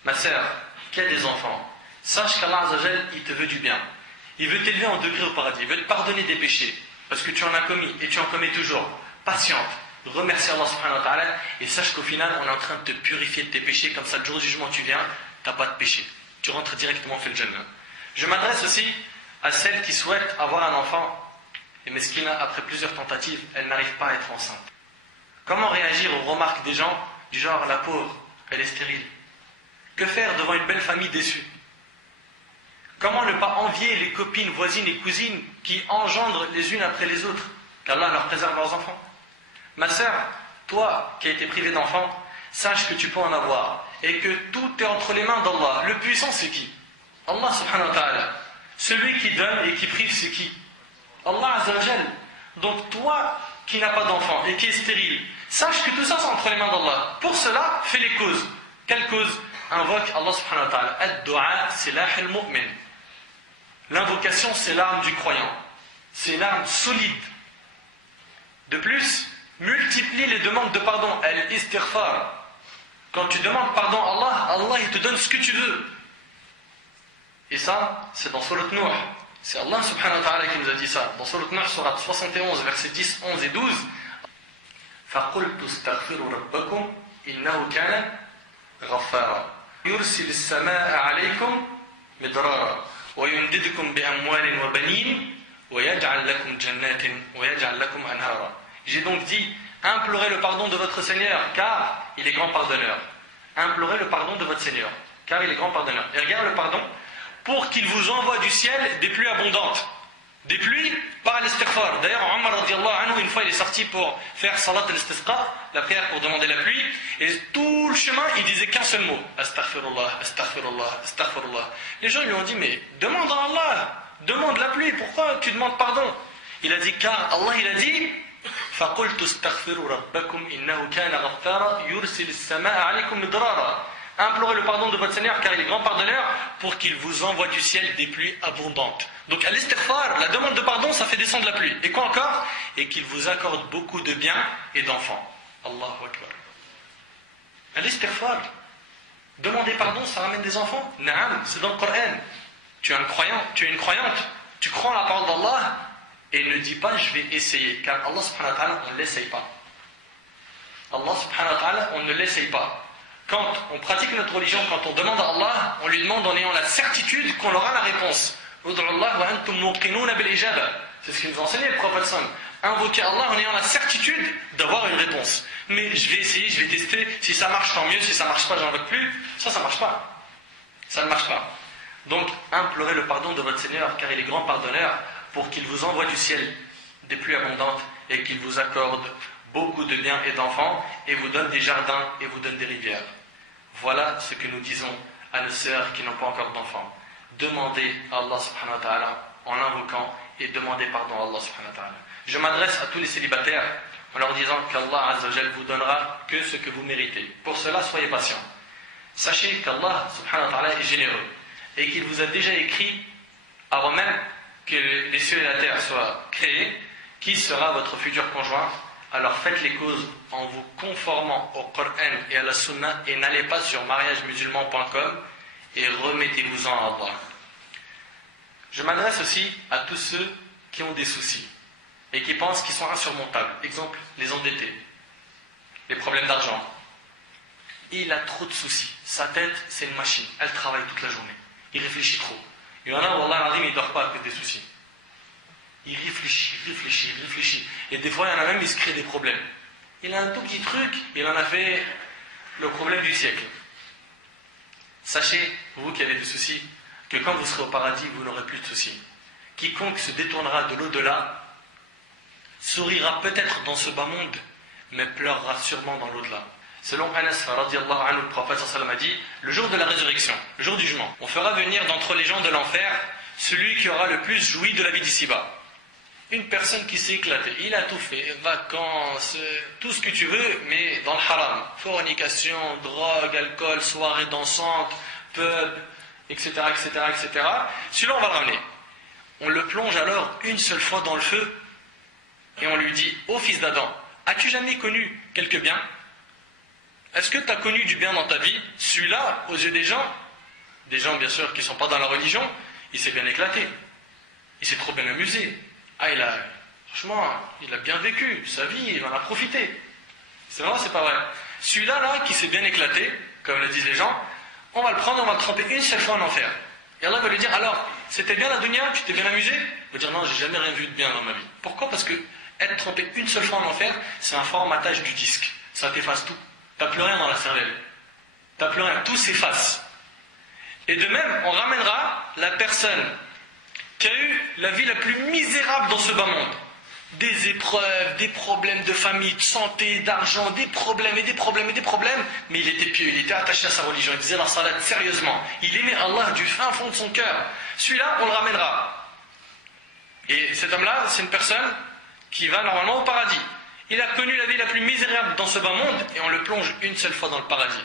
ma sœur qui a des enfants, sache qu'Allah Azzawajal, il te veut du bien. Il veut t'élever en degré au paradis, il veut te pardonner des péchés, parce que tu en as commis et tu en commets toujours. Patiente, remercie Allah subhanahu wa ta'ala, et sache qu'au final, on est en train de te purifier de tes péchés, comme ça le jour du jugement tu viens, tu n'as pas de péché. Tu rentres directement au Jannah. Je m'adresse aussi à celles qui souhaitent avoir un enfant, et Meskina, après plusieurs tentatives, elle n'arrive pas à être enceinte. Comment réagir aux remarques des gens du genre la pauvre, elle est stérile? Que faire devant une belle famille déçue? Comment ne pas envier les copines, voisines et cousines qui engendrent les unes après les autres, qu'Allah leur préserve leurs enfants? Ma sœur, toi qui as été privée d'enfants, sache que tu peux en avoir et que tout est entre les mains d'Allah. Le puissant c'est qui? Allah subhanahu wa ta'ala. Celui qui donne et qui prive c'est qui? Allah Azzawajal. Donc toi qui n'as pas d'enfant et qui est stérile, sache que tout ça c'est entre les mains d'Allah. Pour cela, fais les causes. Quelles causes? Invoque Allah subhanahu wa ta'ala. Ad-du'a silah al-mu'min. L'invocation c'est l'arme du croyant. C'est une arme solide. De plus, multiplie les demandes de pardon. Al-istighfar. Quand tu demandes pardon à Allah, Allah il te donne ce que tu veux. Et ça, c'est dans Surat Nuh. C'est Allah subhanahu wa ta'ala qui nous a dit ça. Dans Surat Nuh, Surat 71, versets 10, 11 et 12. فَقُلْتُ اسْتَغْفِرُوا رَبَّكُمْ إِنَّهُ كَانَ غَفَّارًا يُرْسِلِ السَّمَاءَ عَلَيْكُمْ مِدْرَارًا وَيُمْدِدْكُمْ بِأَمْوَالٍ وَبَنِينَ وَيَجْعَلْ لَكُمْ جَنَّاتٍ وَيَجْعَلْ لَكُمْ أَنْهَارًا. J'ai donc dit, implorez le pardon de votre Seigneur, car il est grand pardonneur. Implorez le pardon de votre Seigneur, car il est grand pardonneur. Et regarde le pardon, pour qu'il vous envoie du ciel des pluies abondantes. Des pluies par l'istighfar. D'ailleurs, Omar radiallahu anhu, une fois il est sorti pour faire salat al-istisqa, la prière pour demander la pluie, et tout le chemin il disait qu'un seul mot, astaghfirullah, astaghfirullah, astaghfirullah. Les gens lui ont dit, mais demande à Allah, demande la pluie, pourquoi tu demandes pardon? Il a dit, car Allah il a dit, فَقُلْتُ اسْتَغْفِرُوا رَبَّكُمْ إِنَّهُ كَانَ غَفَّارًا يُرْسِلِ السَّمَاءَ عَلَيْكُمْ مِدْرَارًا. Implorez le pardon de votre Seigneur car il est grand pardonneur pour qu'il vous envoie du ciel des pluies abondantes. Donc à l'istighfar, la demande de pardon, ça fait descendre la pluie. Et quoi encore? Et qu'il vous accorde beaucoup de biens et d'enfants. Allahu Akbar. À l'istighfar, demander pardon, ça ramène des enfants? Naam, c'est dans le Coran. Tu es un croyant, tu es une croyante, tu crois en la parole d'Allah et ne dis pas je vais essayer, car Allah subhanahu wa ta'ala, on ne l'essaye pas. Allah subhanahu wa ta'ala, on ne l'essaye pas. Quand on pratique notre religion, quand on demande à Allah, on lui demande en ayant la certitude qu'on aura la réponse. C'est ce qu'il nous enseignait le prophète sallam. Invoquer Allah en ayant la certitude d'avoir une réponse. Mais je vais essayer, je vais tester, si ça marche tant mieux, si ça marche pas, j'en veux plus. Ça marche pas. Ça ne marche pas. Donc, implorez le pardon de votre Seigneur, car il est grand pardonneur, pour qu'il vous envoie du ciel des pluies abondantes et qu'il vous accorde beaucoup de biens et d'enfants, et vous donne des jardins et vous donne des rivières. Voilà ce que nous disons à nos sœurs qui n'ont pas encore d'enfants. Demandez à Allah subhanahu wa ta'ala en l'invoquant et demandez pardon à Allah subhanahu wa ta'ala. Je m'adresse à tous les célibataires en leur disant qu'Allah azza wa jal vous donnera que ce que vous méritez. Pour cela, soyez patients. Sachez qu'Allah subhanahu wa ta'ala est généreux et qu'il vous a déjà écrit avant même que les cieux et la terre soient créés, qui sera votre futur conjoint. Alors faites les causes en vous conformant au Coran et à la Sunna et n'allez pas sur mariagemusulman.com et remettez-vous-en à Allah. Je m'adresse aussi à tous ceux qui ont des soucis et qui pensent qu'ils sont insurmontables. Exemple, les endettés, les problèmes d'argent. Il a trop de soucis. Sa tête, c'est une machine. Elle travaille toute la journée. Il réfléchit trop. Il y en a où Allah il ne dort pas à cause des soucis. Il réfléchit. Et des fois, il y en a même, il se crée des problèmes. Il a un tout petit truc, il en a fait le problème du siècle. Sachez, vous qui avez des soucis, que quand vous serez au paradis, vous n'aurez plus de soucis. Quiconque se détournera de l'au-delà sourira peut-être dans ce bas monde, mais pleurera sûrement dans l'au-delà. Selon Anas radiallahu anhu, le prophète sallallahu alayhi wa sallam a dit, le jour de la résurrection, le jour du jugement, on fera venir d'entre les gens de l'enfer celui qui aura le plus joui de la vie d'ici-bas. Une personne qui s'est éclatée, il a tout fait, vacances, tout ce que tu veux, mais dans le haram. Fornication, drogue, alcool, soirée dansante, pub, etc. Celui-là, on va le ramener. On le plonge alors une seule fois dans le feu et on lui dit, ô fils d'Adam, as-tu jamais connu quelques biens? Est-ce que tu as connu du bien dans ta vie? Celui-là, aux yeux des gens bien sûr qui ne sont pas dans la religion, il s'est bien éclaté, il s'est trop bien amusé. Franchement, il a bien vécu sa vie, il en a profité. C'est vrai, c'est pas vrai. Celui-là, là, qui s'est bien éclaté, comme le disent les gens, on va le prendre, on va le tremper une seule fois en enfer. Et Allah va lui dire, alors, c'était bien la dunya, tu t'es bien amusé? Il va dire, non, j'ai jamais rien vu de bien dans ma vie. Pourquoi? Parce que être trempé une seule fois en enfer, c'est un formatage du disque. Ça t'efface tout. T'as plus rien dans la cervelle. T'as plus rien, tout s'efface. Et de même, on ramènera la personne qui a eu la vie la plus misérable dans ce bas monde. Des épreuves, des problèmes de famille, de santé, d'argent, des problèmes, mais il était pieux, il était attaché à sa religion, il disait la salat sérieusement, il aimait Allah du fin fond de son cœur. Celui-là, on le ramènera. Et cet homme-là, c'est une personne qui va normalement au paradis. Il a connu la vie la plus misérable dans ce bas monde, et on le plonge une seule fois dans le paradis.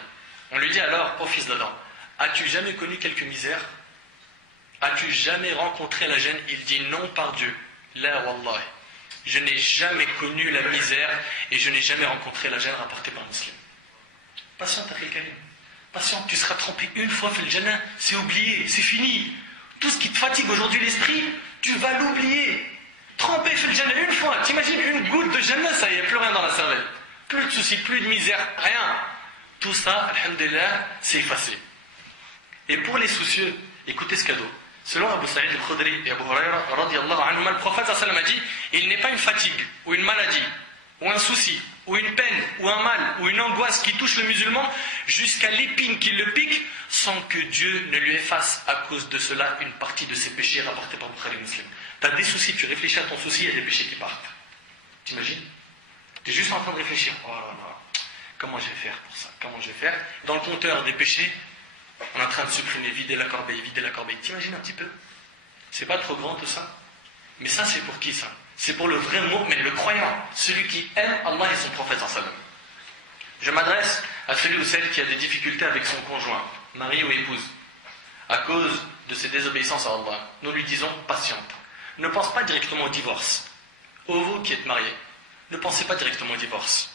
On lui dit alors, ô fils d'Adam, as-tu jamais connu quelque misère? As-tu jamais rencontré la gêne? Il dit non par Dieu. La wallah. Je n'ai jamais connu la misère et je n'ai jamais rencontré la gêne rapportée par un musulman. Patiente, Akhil Karim. Patiente, tu seras trompé une fois, fil jannah, c'est oublié, c'est fini. Tout ce qui te fatigue aujourd'hui l'esprit, tu vas l'oublier. Trempé, fil jannah une fois, t'imagines une goutte de jannah, ça y est, plus rien dans la cervelle. Plus de soucis, plus de misère, rien. Tout ça, alhamdulillah, c'est effacé. Et pour les soucieux, écoutez ce cadeau. Selon Abu Sa'id al-Khudri et Abu Huraira radiyallahu anhuma, le prophète sallallahu alayhi wa sallam a dit, il n'est pas une fatigue, ou une maladie, ou un souci, ou une peine, ou un mal, ou une angoisse qui touche le musulman jusqu'à l'épine qui le pique, sans que Dieu ne lui efface à cause de cela une partie de ses péchés rapportés par Bukhari Muslim. Tu as des soucis, tu réfléchis à ton souci, il y a des péchés qui partent. T'imagines? Tu es juste en train de réfléchir, oh là là, comment je vais faire pour ça? Comment je vais faire? Dans le compteur des péchés, on est en train de supprimer, vider la corbeille. T'imagines un petit peu? C'est pas trop grand tout ça? Mais ça, c'est pour qui ça? C'est pour le vrai mu'min, le croyant, celui qui aime Allah et son prophète sallallahu alayhi wa sallam. Je m'adresse à celui ou celle qui a des difficultés avec son conjoint, mari ou épouse, à cause de ses désobéissances à Allah. Nous lui disons, patiente. Ne pense pas directement au divorce. Vous qui êtes mariés, ne pensez pas directement au divorce.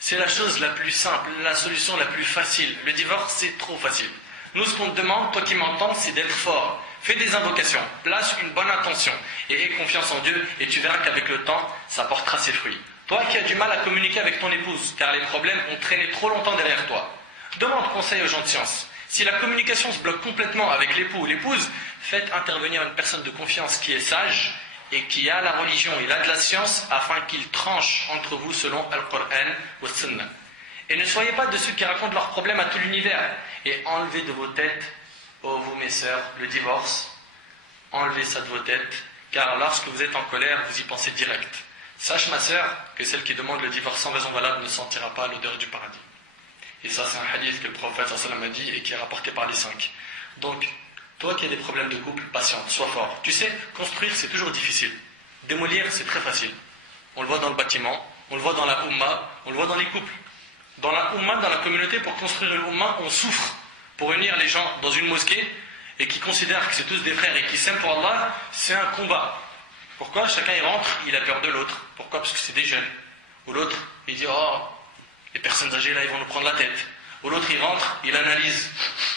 C'est la chose la plus simple, la solution la plus facile. Le divorce, c'est trop facile. Nous, ce qu'on te demande, toi qui m'entends, c'est d'être fort. Fais des invocations, place une bonne intention et aie confiance en Dieu et tu verras qu'avec le temps, ça portera ses fruits. Toi qui as du mal à communiquer avec ton épouse, car les problèmes ont traîné trop longtemps derrière toi, demande conseil aux gens de science. Si la communication se bloque complètement avec l'époux ou l'épouse, faites intervenir une personne de confiance qui est sage et qui a la religion, il a de la science, afin qu'il tranche entre vous selon Al-Qur'an ou Sunnah. Et ne soyez pas de ceux qui racontent leurs problèmes à tout l'univers. Et enlevez de vos têtes, ô vous mes sœurs, le divorce. Enlevez ça de vos têtes, car lorsque vous êtes en colère, vous y pensez direct. Sache ma sœur que celle qui demande le divorce sans raison valable ne sentira pas l'odeur du paradis. Et ça c'est un hadith que le prophète sallallahu alayhi wa sallam a dit et qui est rapporté par les 5. Donc, toi qui as des problèmes de couple, patiente, sois fort. Tu sais, construire c'est toujours difficile. Démolir c'est très facile. On le voit dans le bâtiment, on le voit dans la Ummah, on le voit dans les couples. Dans la Ummah, dans la communauté, pour construire une Ummah, on souffre pour unir les gens dans une mosquée et qui considèrent que c'est tous des frères et qui s'aiment pour Allah, c'est un combat. Pourquoi? Chacun il rentre, il a peur de l'autre. Pourquoi? Parce que c'est des jeunes. Ou l'autre, il dit, oh, les personnes âgées là, ils vont nous prendre la tête. Ou l'autre, il rentre, il analyse.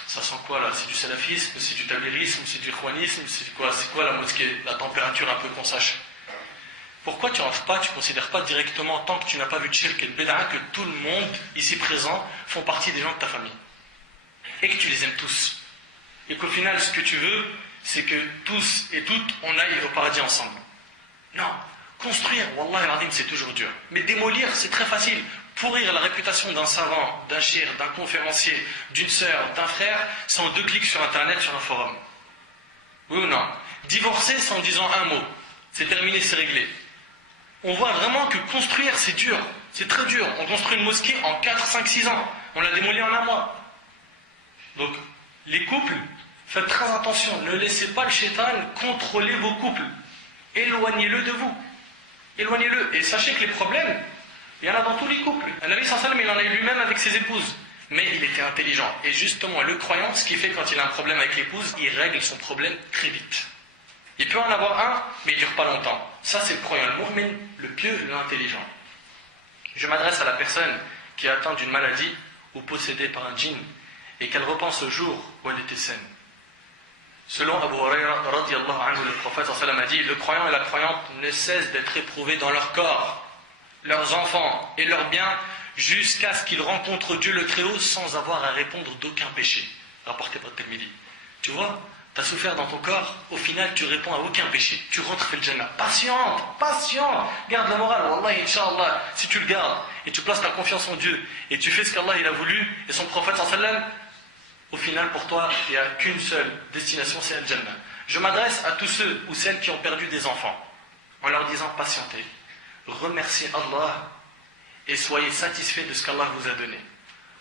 Ça sent quoi là? C'est du salafisme, c'est du tablirisme, c'est du ikhwanisme, c'est quoi? C'est quoi la mosquée? La température un peu qu'on sache. Pourquoi tu rentres pas, tu ne considères pas directement, tant que tu n'as pas vu de shirk et de bid'a, que tout le monde ici présent font partie des gens de ta famille? Et que tu les aimes tous. Et qu'au final, ce que tu veux, c'est que tous et toutes, on aille au paradis ensemble. Non. Construire, wallah al-azim, c'est toujours dur. Mais démolir, c'est très facile. Pourrir la réputation d'un savant, d'un shir, d'un conférencier, d'une sœur, d'un frère, c'est en 2 clics sur internet, sur un forum. Oui ou non? Divorcer, c'est en disant un mot. C'est terminé, c'est réglé. On voit vraiment que construire, c'est dur. C'est très dur. On construit une mosquée en 4, 5, 6 ans. On l'a démolie en un mois. Donc, les couples, faites très attention. Ne laissez pas le shaitan contrôler vos couples. Éloignez-le de vous. Éloignez-le. Et sachez que les problèmes, il y en a dans tous les couples. Le Nabi sallallahu alayhi wa sallam, il en a eu lui-même avec ses épouses. Mais il était intelligent. Et justement, le croyant, ce qui fait quand il a un problème avec l'épouse, il règle son problème très vite. Il peut en avoir un, mais il ne dure pas longtemps. Ça, c'est le croyant, le mu'min, le pieux, l'intelligent. Je m'adresse à la personne qui est atteinte d'une maladie ou possédée par un djinn et qu'elle repense au jour où elle était saine. Selon Abu Huraira, radiyallahu anhu, le prophète sallallahu alayhi wa sallam a dit, le croyant et la croyante ne cessent d'être éprouvés dans leur corps, leurs enfants et leurs biens, jusqu'à ce qu'ils rencontrent Dieu le Très-Haut sans avoir à répondre d'aucun péché. Rapporté par Tirmidhi. Tu vois, tu as souffert dans ton corps, au final tu réponds à aucun péché. Tu rentres fil Jannah. Patiente, patient. Garde la morale, Wallah, Inch'Allah. Si tu le gardes et tu places ta confiance en Dieu et tu fais ce qu'Allah il a voulu et son prophète sallallahu alayhi wa sallam, au final pour toi il n'y a qu'une seule destination, c'est le Jannah. Je m'adresse à tous ceux ou celles qui ont perdu des enfants en leur disant patientez, remerciez Allah et soyez satisfaits de ce qu'Allah vous a donné.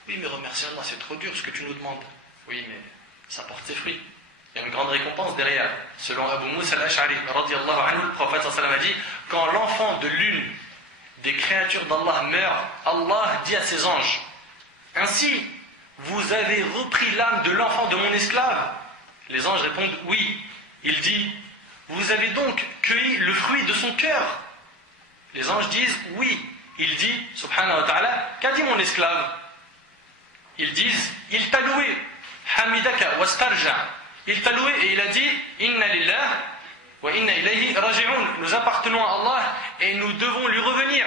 Oui mais remercier Allah c'est trop dur ce que tu nous demandes. Oui mais ça porte ses fruits. Il y a une grande récompense derrière. Selon Abu Musa al-Ash'ari, radiyallahu anhu, le prophète sallallahu alayhi wa sallam a dit, quand l'enfant de l'une des créatures d'Allah meurt, Allah dit à ses anges, ainsi, vous avez repris l'âme de l'enfant de mon esclave? Les anges répondent, oui. Il dit, vous avez donc cueilli le fruit de son cœur? Les anges disent, oui. Il dit, subhanahu wa ta'ala, qu'a dit mon esclave? Ils disent, il t'a loué, hamidaka wa starja. Il t'a loué et il a dit Inna lillah wa inna ilayhi raji'un. Nous appartenons à Allah et nous devons lui revenir.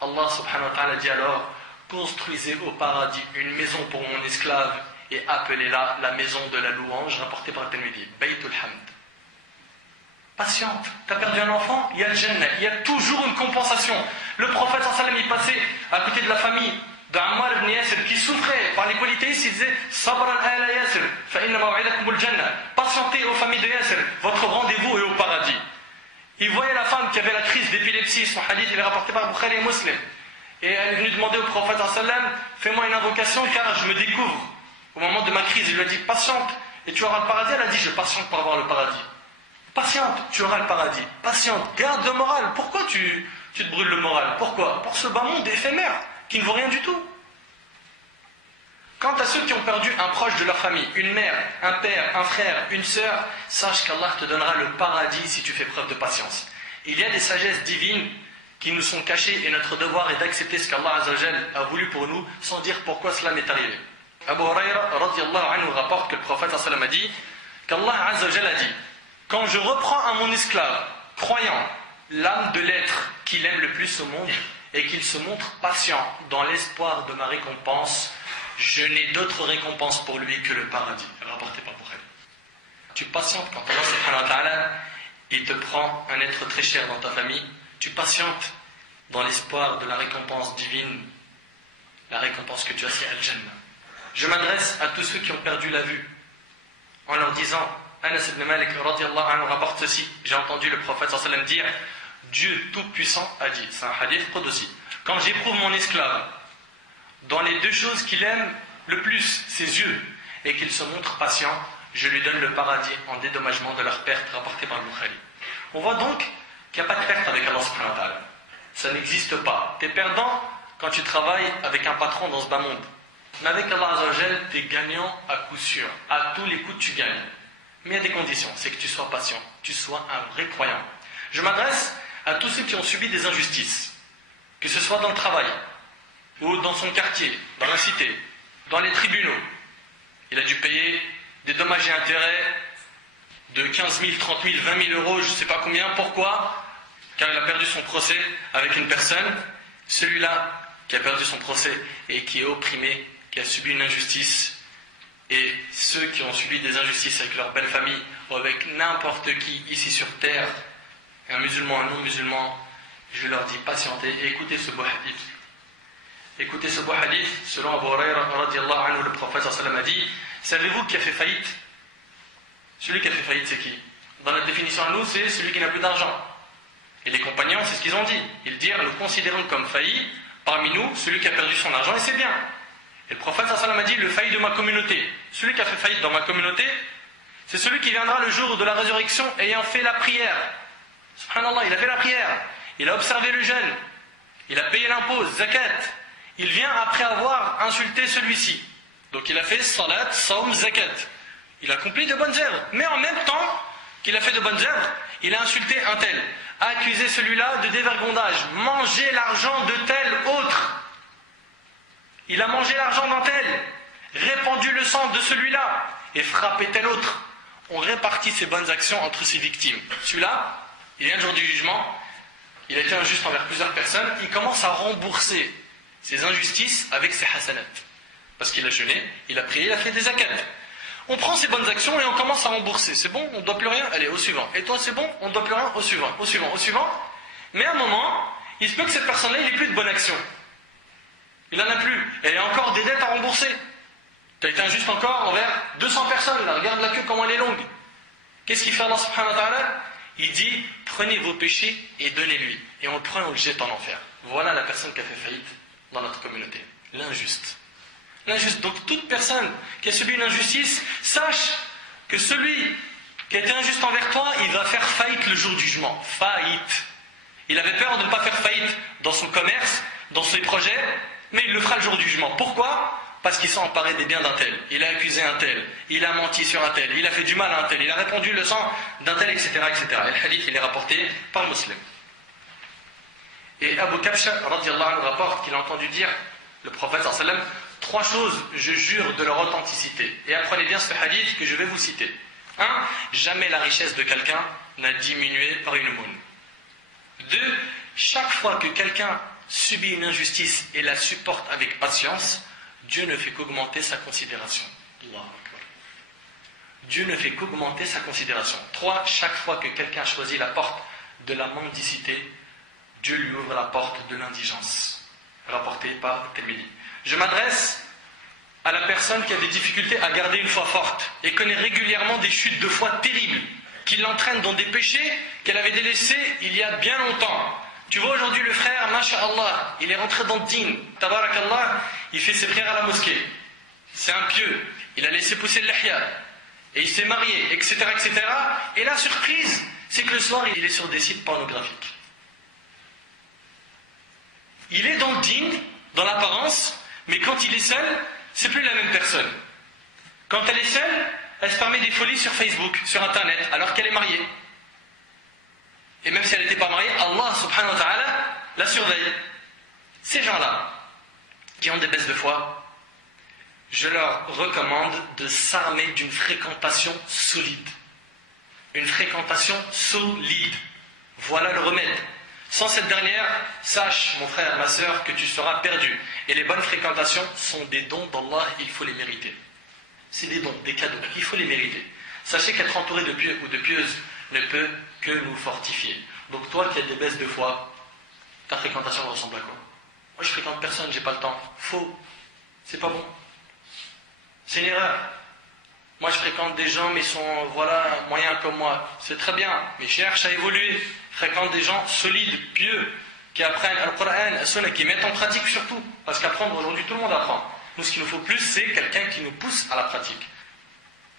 Allah subhanahu wa ta'ala dit alors construisez au paradis une maison pour mon esclave et appelez-la la maison de la louange, rapportée par Tirmidhi, Baytul Hamd. Patiente, tu as perdu un enfant, il y a le Jannah, il y a toujours une compensation. Le prophète sallallahu alayhi wa sallam, il passait à côté de la famille d'Ammar ibn Yasir qui souffrait par les polythéistes, il disait Sabran ala Yasir, fa inna maw'idakum al-jannah. Patientez aux familles de Yasir, votre rendez-vous est au paradis. Il voyait la femme qui avait la crise d'épilepsie, son hadith il est rapporté par Bukhari et Muslim. Et elle est venue demander au prophète sallallahu alayhi wa sallam, fais-moi une invocation car je me découvre. Au moment de ma crise, il lui a dit patiente et tu auras le paradis. Elle a dit je patiente pour avoir le paradis. Patiente, tu auras le paradis. Patiente, garde le moral. Pourquoi tu te brûles le moral? Pourquoi? Pour ce bas monde éphémère qui ne vaut rien du tout. Quant à ceux qui ont perdu un proche de leur famille, une mère, un père, un frère, une sœur, sache qu'Allah te donnera le paradis si tu fais preuve de patience. Il y a des sagesses divines qui nous sont cachées et notre devoir est d'accepter ce qu'Allah Azzawajal a voulu pour nous sans dire pourquoi cela m'est arrivé. Abu Huraira radiyallahu anhu rapporte que le prophète sallallahu alayhi wa sallam a dit qu'Allah Azzawajal a dit quand je reprends à mon esclave croyant l'âme de l'être qu'il aime le plus au monde et qu'il se montre patient dans l'espoir de ma récompense, je n'ai d'autre récompense pour lui que le paradis. Rapporté par Bukhari. Tu patientes quand Allah subhanahu wa ta'ala, il te prend un être très cher dans ta famille, tu patientes dans l'espoir de la récompense divine, la récompense que tu as, c'est Al-Jannah. Je m'adresse à tous ceux qui ont perdu la vue en leur disant, Anas ibn Malik radiyallahu anhu rapporte ceci, j'ai entendu le prophète sallallahu alayhi wa sallam dire, Dieu Tout-Puissant a dit, c'est un hadith qudsi, quand j'éprouve mon esclave dans les deux choses qu'il aime le plus, ses yeux, et qu'il se montre patient, je lui donne le paradis en dédommagement de leur perte, rapporté par Bukhari. On voit donc qu'il n'y a pas de perte avec Allah subhanahu wa ta'ala. Ça n'existe pas. Tu es perdant quand tu travailles avec un patron dans ce bas monde. Mais avec Allah azza wa jal, tu es gagnant à coup sûr. À tous les coups, tu gagnes. Mais il y a des conditions, c'est que tu sois patient, tu sois un vrai croyant. Je m'adresse à tous ceux qui ont subi des injustices, que ce soit dans le travail, ou dans son quartier, dans la cité, dans les tribunaux. Il a dû payer des dommages et intérêts de 15 000, 30 000, 20 000 euros, je ne sais pas combien. Pourquoi? Car il a perdu son procès avec une personne. Celui-là qui a perdu son procès et qui est opprimé, qui a subi une injustice, et ceux qui ont subi des injustices avec leur belle famille ou avec n'importe qui ici sur terre, un musulman, un non-musulman, je leur dis patientez et écoutez ce beau hadith. Écoutez ce beau hadith, selon Abu Huraira radiyallahu anhu, le prophète sallallahu alayhi wa sallam a dit, savez-vous qui a fait faillite? Celui qui a fait faillite, c'est qui? Dans notre définition à nous, c'est celui qui n'a plus d'argent. Et les compagnons, c'est ce qu'ils ont dit. Ils dirent, nous considérons comme failli parmi nous celui qui a perdu son argent, et c'est bien. Et le prophète sallallahu alayhi wa sallam a dit, le failli de ma communauté. Celui qui a fait faillite dans ma communauté, c'est celui qui viendra le jour de la résurrection ayant fait la prière. Subhanallah, il a fait la prière. Il a observé le jeûne. Il a payé l'impôt, zakat. Il vient après avoir insulté celui-ci. Donc il a fait salat, saum, zakat. Il a accompli de bonnes œuvres. Mais en même temps qu'il a fait de bonnes œuvres, il a insulté un tel, a accusé celui-là de dévergondage, mangé l'argent de tel autre. Il a mangé l'argent d'un tel, répandu le sang de celui-là et frappé tel autre. On répartit ses bonnes actions entre ses victimes. Celui-là, il vient le jour du jugement, il a été injuste envers plusieurs personnes, il commence à rembourser ses injustices avec ses hasanat. Parce qu'il a jeûné, il a prié, il a fait des zakats. On prend ses bonnes actions et on commence à rembourser. C'est bon, on ne doit plus rien, allez, au suivant. Et toi, c'est bon, on ne doit plus rien, au suivant, au suivant, au suivant. Mais à un moment, il se peut que cette personne-là, il n'ait plus de bonnes actions. Il n'en a plus. Et il y a encore des dettes à rembourser. Tu as été injuste encore envers 200 personnes, là, regarde la queue, comment elle est longue. Qu'est-ce qu'il fait Allah subhanahu wa ta'ala? Il dit, prenez vos péchés et donnez-lui. Et on le prend et on le jette en enfer. Voilà la personne qui a fait faillite dans notre communauté. L'injuste. L'injuste. Donc toute personne qui a subi une injustice, sache que celui qui a été injuste envers toi, il va faire faillite le jour du jugement. Faillite. Il avait peur de ne pas faire faillite dans son commerce, dans ses projets, mais il le fera le jour du jugement. Pourquoi? Parce qu'il s'est emparé des biens d'un tel. Il a accusé un tel. Il a menti sur un tel. Il a fait du mal à un tel. Il a répandu le sang d'un tel, etc., etc. Et le hadith, il est rapporté par le musulman. Et Abu Kabsha, radiyallahu anhu, rapporte qu'il a entendu dire, le prophète sallallahu alayhi wa sallam, 3 choses, je jure de leur authenticité. Et apprenez bien ce hadith que je vais vous citer. 1. Jamais la richesse de quelqu'un n'a diminué par une aumône. 2. Chaque fois que quelqu'un subit une injustice et la supporte avec patience, Dieu ne fait qu'augmenter sa considération. Allahu Akbar. Dieu ne fait qu'augmenter sa considération. 3. Chaque fois que quelqu'un choisit la porte de la mendicité, Dieu lui ouvre la porte de l'indigence. Rapporté par Tirmidhi. Je m'adresse à la personne qui a des difficultés à garder une foi forte et connaît régulièrement des chutes de foi terribles qui l'entraînent dans des péchés qu'elle avait délaissés il y a bien longtemps. Tu vois aujourd'hui le frère, masha'Allah, il est rentré dans le din, tabarakallah, il fait ses prières à la mosquée. C'est un pieux, il a laissé pousser le lihya, et il s'est marié, etc., etc. Et la surprise, c'est que le soir, il est sur des sites pornographiques. Il est dans le din, dans l'apparence, mais quand il est seul, c'est plus la même personne. Quand elle est seule, elle se permet des folies sur Facebook, sur Internet, alors qu'elle est mariée. Et même si elle n'était pas mariée, Allah subhanahu wa ta'ala la surveille. Ces gens-là, qui ont des baisses de foi, je leur recommande de s'armer d'une fréquentation solide. Une fréquentation solide. Voilà le remède. Sans cette dernière, sache, mon frère, ma sœur, que tu seras perdu. Et les bonnes fréquentations sont des dons d'Allah, il faut les mériter. C'est des dons, des cadeaux, il faut les mériter. Sachez qu'être entouré de pieux ou de pieuses ne peut que nous fortifier. Donc toi qui as des baisses de foi, ta fréquentation ressemble à quoi? Moi je fréquente personne, j'ai pas le temps. Faux, c'est pas bon. C'est une erreur. Moi je fréquente des gens mais ils sont moyens comme moi. C'est très bien, mais cherche à évoluer. Fréquente des gens solides, pieux, qui apprennent le Coran, la Sunna, qui mettent en pratique surtout. Parce qu'apprendre aujourd'hui tout le monde apprend. Nous ce qu'il nous faut plus c'est quelqu'un qui nous pousse à la pratique.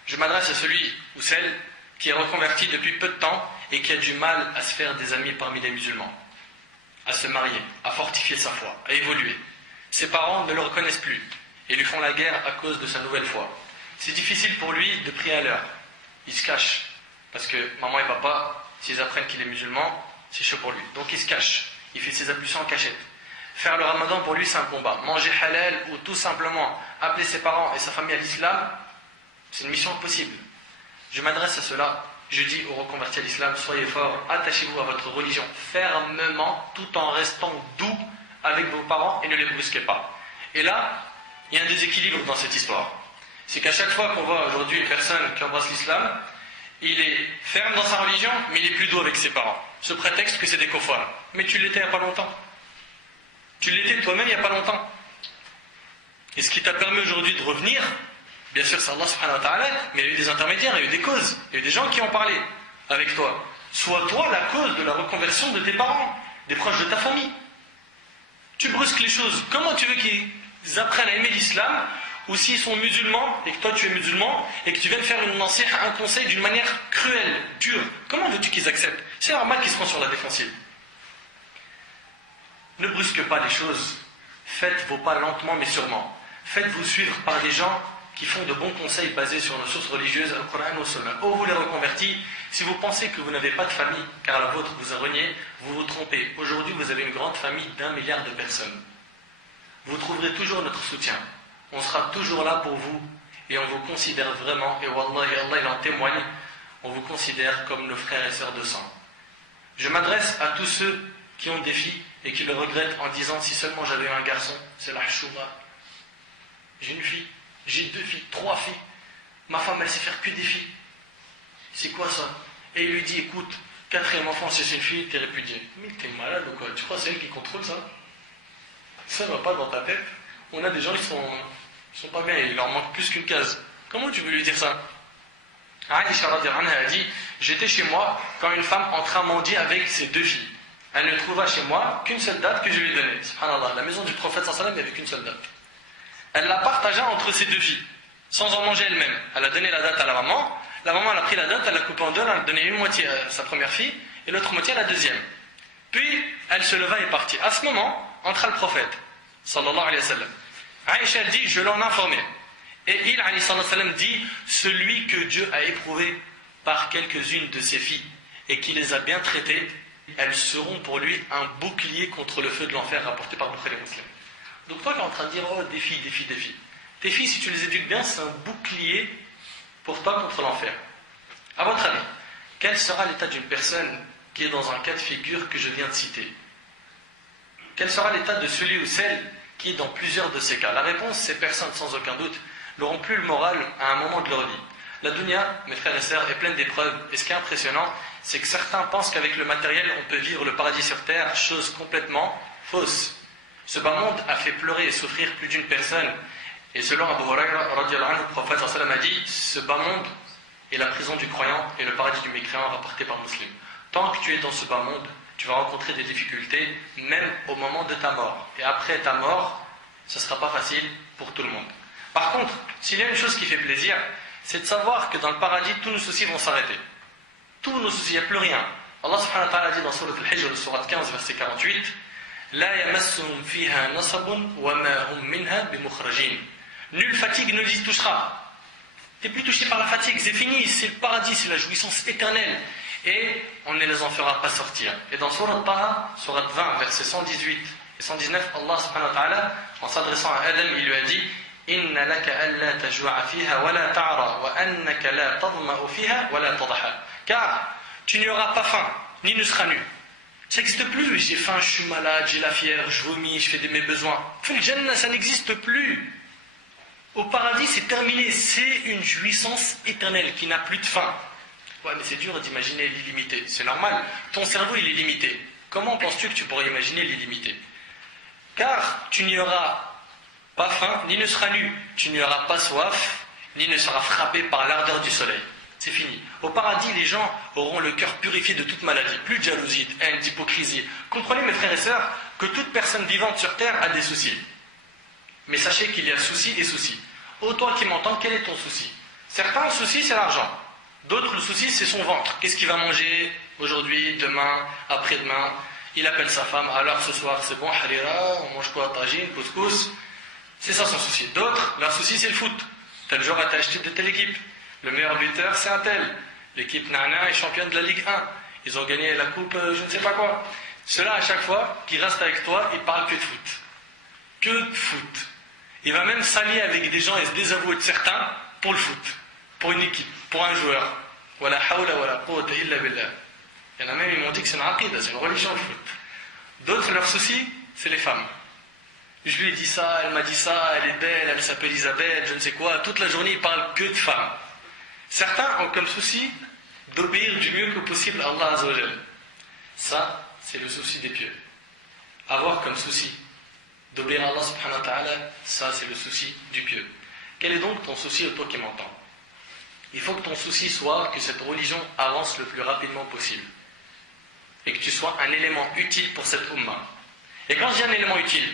Je m'adresse à celui ou celle qui est reconverti depuis peu de temps et qui a du mal à se faire des amis parmi les musulmans, à se marier, à fortifier sa foi, à évoluer. Ses parents ne le reconnaissent plus et lui font la guerre à cause de sa nouvelle foi. C'est difficile pour lui de prier à l'heure. Il se cache parce que maman et papa, s'ils apprennent qu'il est musulman, c'est chaud pour lui. Donc il se cache, il fait ses ablutions en cachette. Faire le ramadan pour lui c'est un combat. Manger halal ou tout simplement appeler ses parents et sa famille à l'islam, c'est une mission impossible. Je m'adresse à ceux-là, je dis aux reconvertis à l'islam, soyez forts, attachez-vous à votre religion fermement, tout en restant doux avec vos parents et ne les brusquez pas. Et là, il y a un déséquilibre dans cette histoire. C'est qu'à chaque fois qu'on voit aujourd'hui une personne qui embrasse l'islam, il est ferme dans sa religion, mais il est plus doux avec ses parents. Ce prétexte que c'est des kofars. Mais tu l'étais il n'y a pas longtemps. Tu l'étais toi-même il n'y a pas longtemps. Et ce qui t'a permis aujourd'hui de revenir, bien sûr c'est Allah subhanahu wa ta'ala, mais il y a eu des intermédiaires, il y a eu des causes, il y a eu des gens qui ont parlé avec toi. Sois toi la cause de la reconversion de tes parents, des proches de ta famille. Tu brusques les choses. Comment tu veux qu'ils apprennent à aimer l'islam, ou s'ils sont musulmans, et que toi tu es musulman, et que tu viens de faire une nasiha, un conseil d'une manière cruelle, dure, comment veux-tu qu'ils acceptent? C'est normal qu'ils seront sur la défensive. Ne brusque pas les choses. Faites vos pas lentement mais sûrement. Faites-vous suivre par des gens qui font de bons conseils basés sur nos sources religieuses, le Coran ou le Sunna. Oh, vous les reconvertis, si vous pensez que vous n'avez pas de famille, car la vôtre vous a renié, vous vous trompez. Aujourd'hui, vous avez une grande famille d'1 milliard de personnes. Vous trouverez toujours notre soutien. On sera toujours là pour vous, et on vous considère vraiment, et Wallah, et Allah il en témoigne, on vous considère comme nos frères et sœurs de sang. Je m'adresse à tous ceux qui ont des filles, et qui le regrettent en disant, si seulement j'avais eu un garçon, c'est la chouma. J'ai une fille. J'ai 2 filles, 3 filles. Ma femme, elle sait faire que des filles. C'est quoi ça? Et il lui dit, écoute, 4e enfant, si c'est une fille, t'es répudié. Mais t'es malade ou quoi? Tu crois que c'est elle qui contrôle ça? Ça va pas dans ta tête. On a des gens, ils sont pas bien, il leur manque plus qu'une case. Comment tu veux lui dire ça? Aïcha radhiyallahu anha a dit, j'étais chez moi quand une femme entra mendier avec ses 2 filles. Elle ne trouva chez moi qu'une seule date que je lui ai donnée. Subhanallah, la maison du prophète sallallahu alayhi wa sallam, il n'y avait qu'une seule date. Elle la partagea entre ses 2 filles, sans en manger elle-même. Elle a donné la date à la maman elle a pris la date, elle l'a coupée en 2, elle a donné une moitié à sa première fille, et l'autre moitié à la deuxième. Puis, elle se leva et partit. À ce moment, entra le prophète, sallallahu alayhi wa sallam. Aïcha dit, je l'en informais. Et il, alayhi wa sallam, dit, celui que Dieu a éprouvé par quelques-unes de ses filles, et qui les a bien traitées, elles seront pour lui un bouclier contre le feu de l'enfer, rapporté par Bukhari et Muslim. Donc toi qui es en train de dire, oh, des filles. Tes filles, si tu les éduques bien, c'est un bouclier pour toi contre l'enfer. À votre avis, quel sera l'état d'une personne qui est dans un cas de figure que je viens de citer? Quel sera l'état de celui ou celle qui est dans plusieurs de ces cas? La réponse, ces personnes, sans aucun doute, n'auront plus le moral à un moment de leur vie. La dunya, mes frères et sœurs, est pleine d'épreuves. Et ce qui est impressionnant, c'est que certains pensent qu'avec le matériel, on peut vivre le paradis sur terre, chose complètement fausse. Ce bas monde a fait pleurer et souffrir plus d'une personne. Et selon Abu Huraira, le prophète sallallahu a dit, ce bas monde est la prison du croyant et le paradis du mécréant, rapporté par Muslim. Tant que tu es dans ce bas monde, tu vas rencontrer des difficultés, même au moment de ta mort. Et après ta mort, ce ne sera pas facile pour tout le monde. Par contre, s'il y a une chose qui fait plaisir, c'est de savoir que dans le paradis, tous nos soucis vont s'arrêter. Tous nos soucis, il n'y a plus rien. Allah subhanahu wa ta'ala dit dans Sourate Al-Hijr, Sourate 15, verset 48, La yamassuhum fiha nasabun wa ma hum minha bimukhrajin. Nulle fatigue ne les touchera. Tu n'es plus touché par la fatigue, c'est fini, c'est le paradis, c'est la jouissance éternelle. Et on ne les en fera pas sortir. Et dans Sourate Taha, Sourate 20, verset 118 et 119, Allah subhanahu wa ta'ala, en s'adressant à Adam, il lui a dit, Inna laka alla tajwa'a fiha wa la ta'ra wa annaka la tadma'u fiha wa la tadha. Car tu n'y auras pas faim, ni ne seras nu. Ça n'existe plus. J'ai faim, je suis malade, j'ai la fièvre, je vomis, je fais mes besoins. Fil Jannah, ça n'existe plus. Au paradis, c'est terminé. C'est une jouissance éternelle qui n'a plus de fin. Ouais, mais c'est dur d'imaginer l'illimité. C'est normal. Ton cerveau, il est limité. Comment penses-tu que tu pourrais imaginer l'illimité? Car tu n'y auras pas faim, ni ne seras nu. Tu n'y auras pas soif, ni ne seras frappé par l'ardeur du soleil. C'est fini. Au paradis, les gens auront le cœur purifié de toute maladie. Plus de jalousie, de haine, d'hypocrisie. Comprenez, mes frères et sœurs, que toute personne vivante sur terre a des soucis. Mais sachez qu'il y a soucis et soucis. Ô toi qui m'entends, quel est ton souci? Certains, le souci, c'est l'argent. D'autres, le souci, c'est son ventre. Qu'est-ce qu'il va manger aujourd'hui, demain, après-demain? Il appelle sa femme, alors ce soir, c'est bon, harira, on mange quoi? Tagine, couscous. C'est ça son souci. D'autres, leur souci, c'est le foot. Tel jour, t'as acheté de telle équipe. Le meilleur buteur, c'est un tel. L'équipe Nana est championne de la Ligue 1. Ils ont gagné la coupe, je ne sais pas quoi. Ceux-là, à chaque fois, qui restent avec toi, ils parlent que de foot. Que de foot. Il va même s'allier avec des gens et se désavouer de certains pour le foot, pour une équipe, pour un joueur. Wala hawla wala quwwata illa billah. Il y en a même, ils m'ont dit que c'est une aqida, c'est une religion, le foot. D'autres, leur souci, c'est les femmes. Je lui ai dit ça, elle m'a dit ça, elle est belle, elle s'appelle Isabelle, je ne sais quoi. Toute la journée, ils parlent que de femmes. Certains ont comme souci d'obéir du mieux que possible à Allah Azza wa Jal. Ça, c'est le souci des pieux. Avoir comme souci d'obéir à Allah subhanahu wa ta'ala, ça c'est le souci du pieux. Quel est donc ton souci, toi qui m'entends? Il faut que ton souci soit que cette religion avance le plus rapidement possible. Et que tu sois un élément utile pour cette ummah. Et quand je dis un élément utile,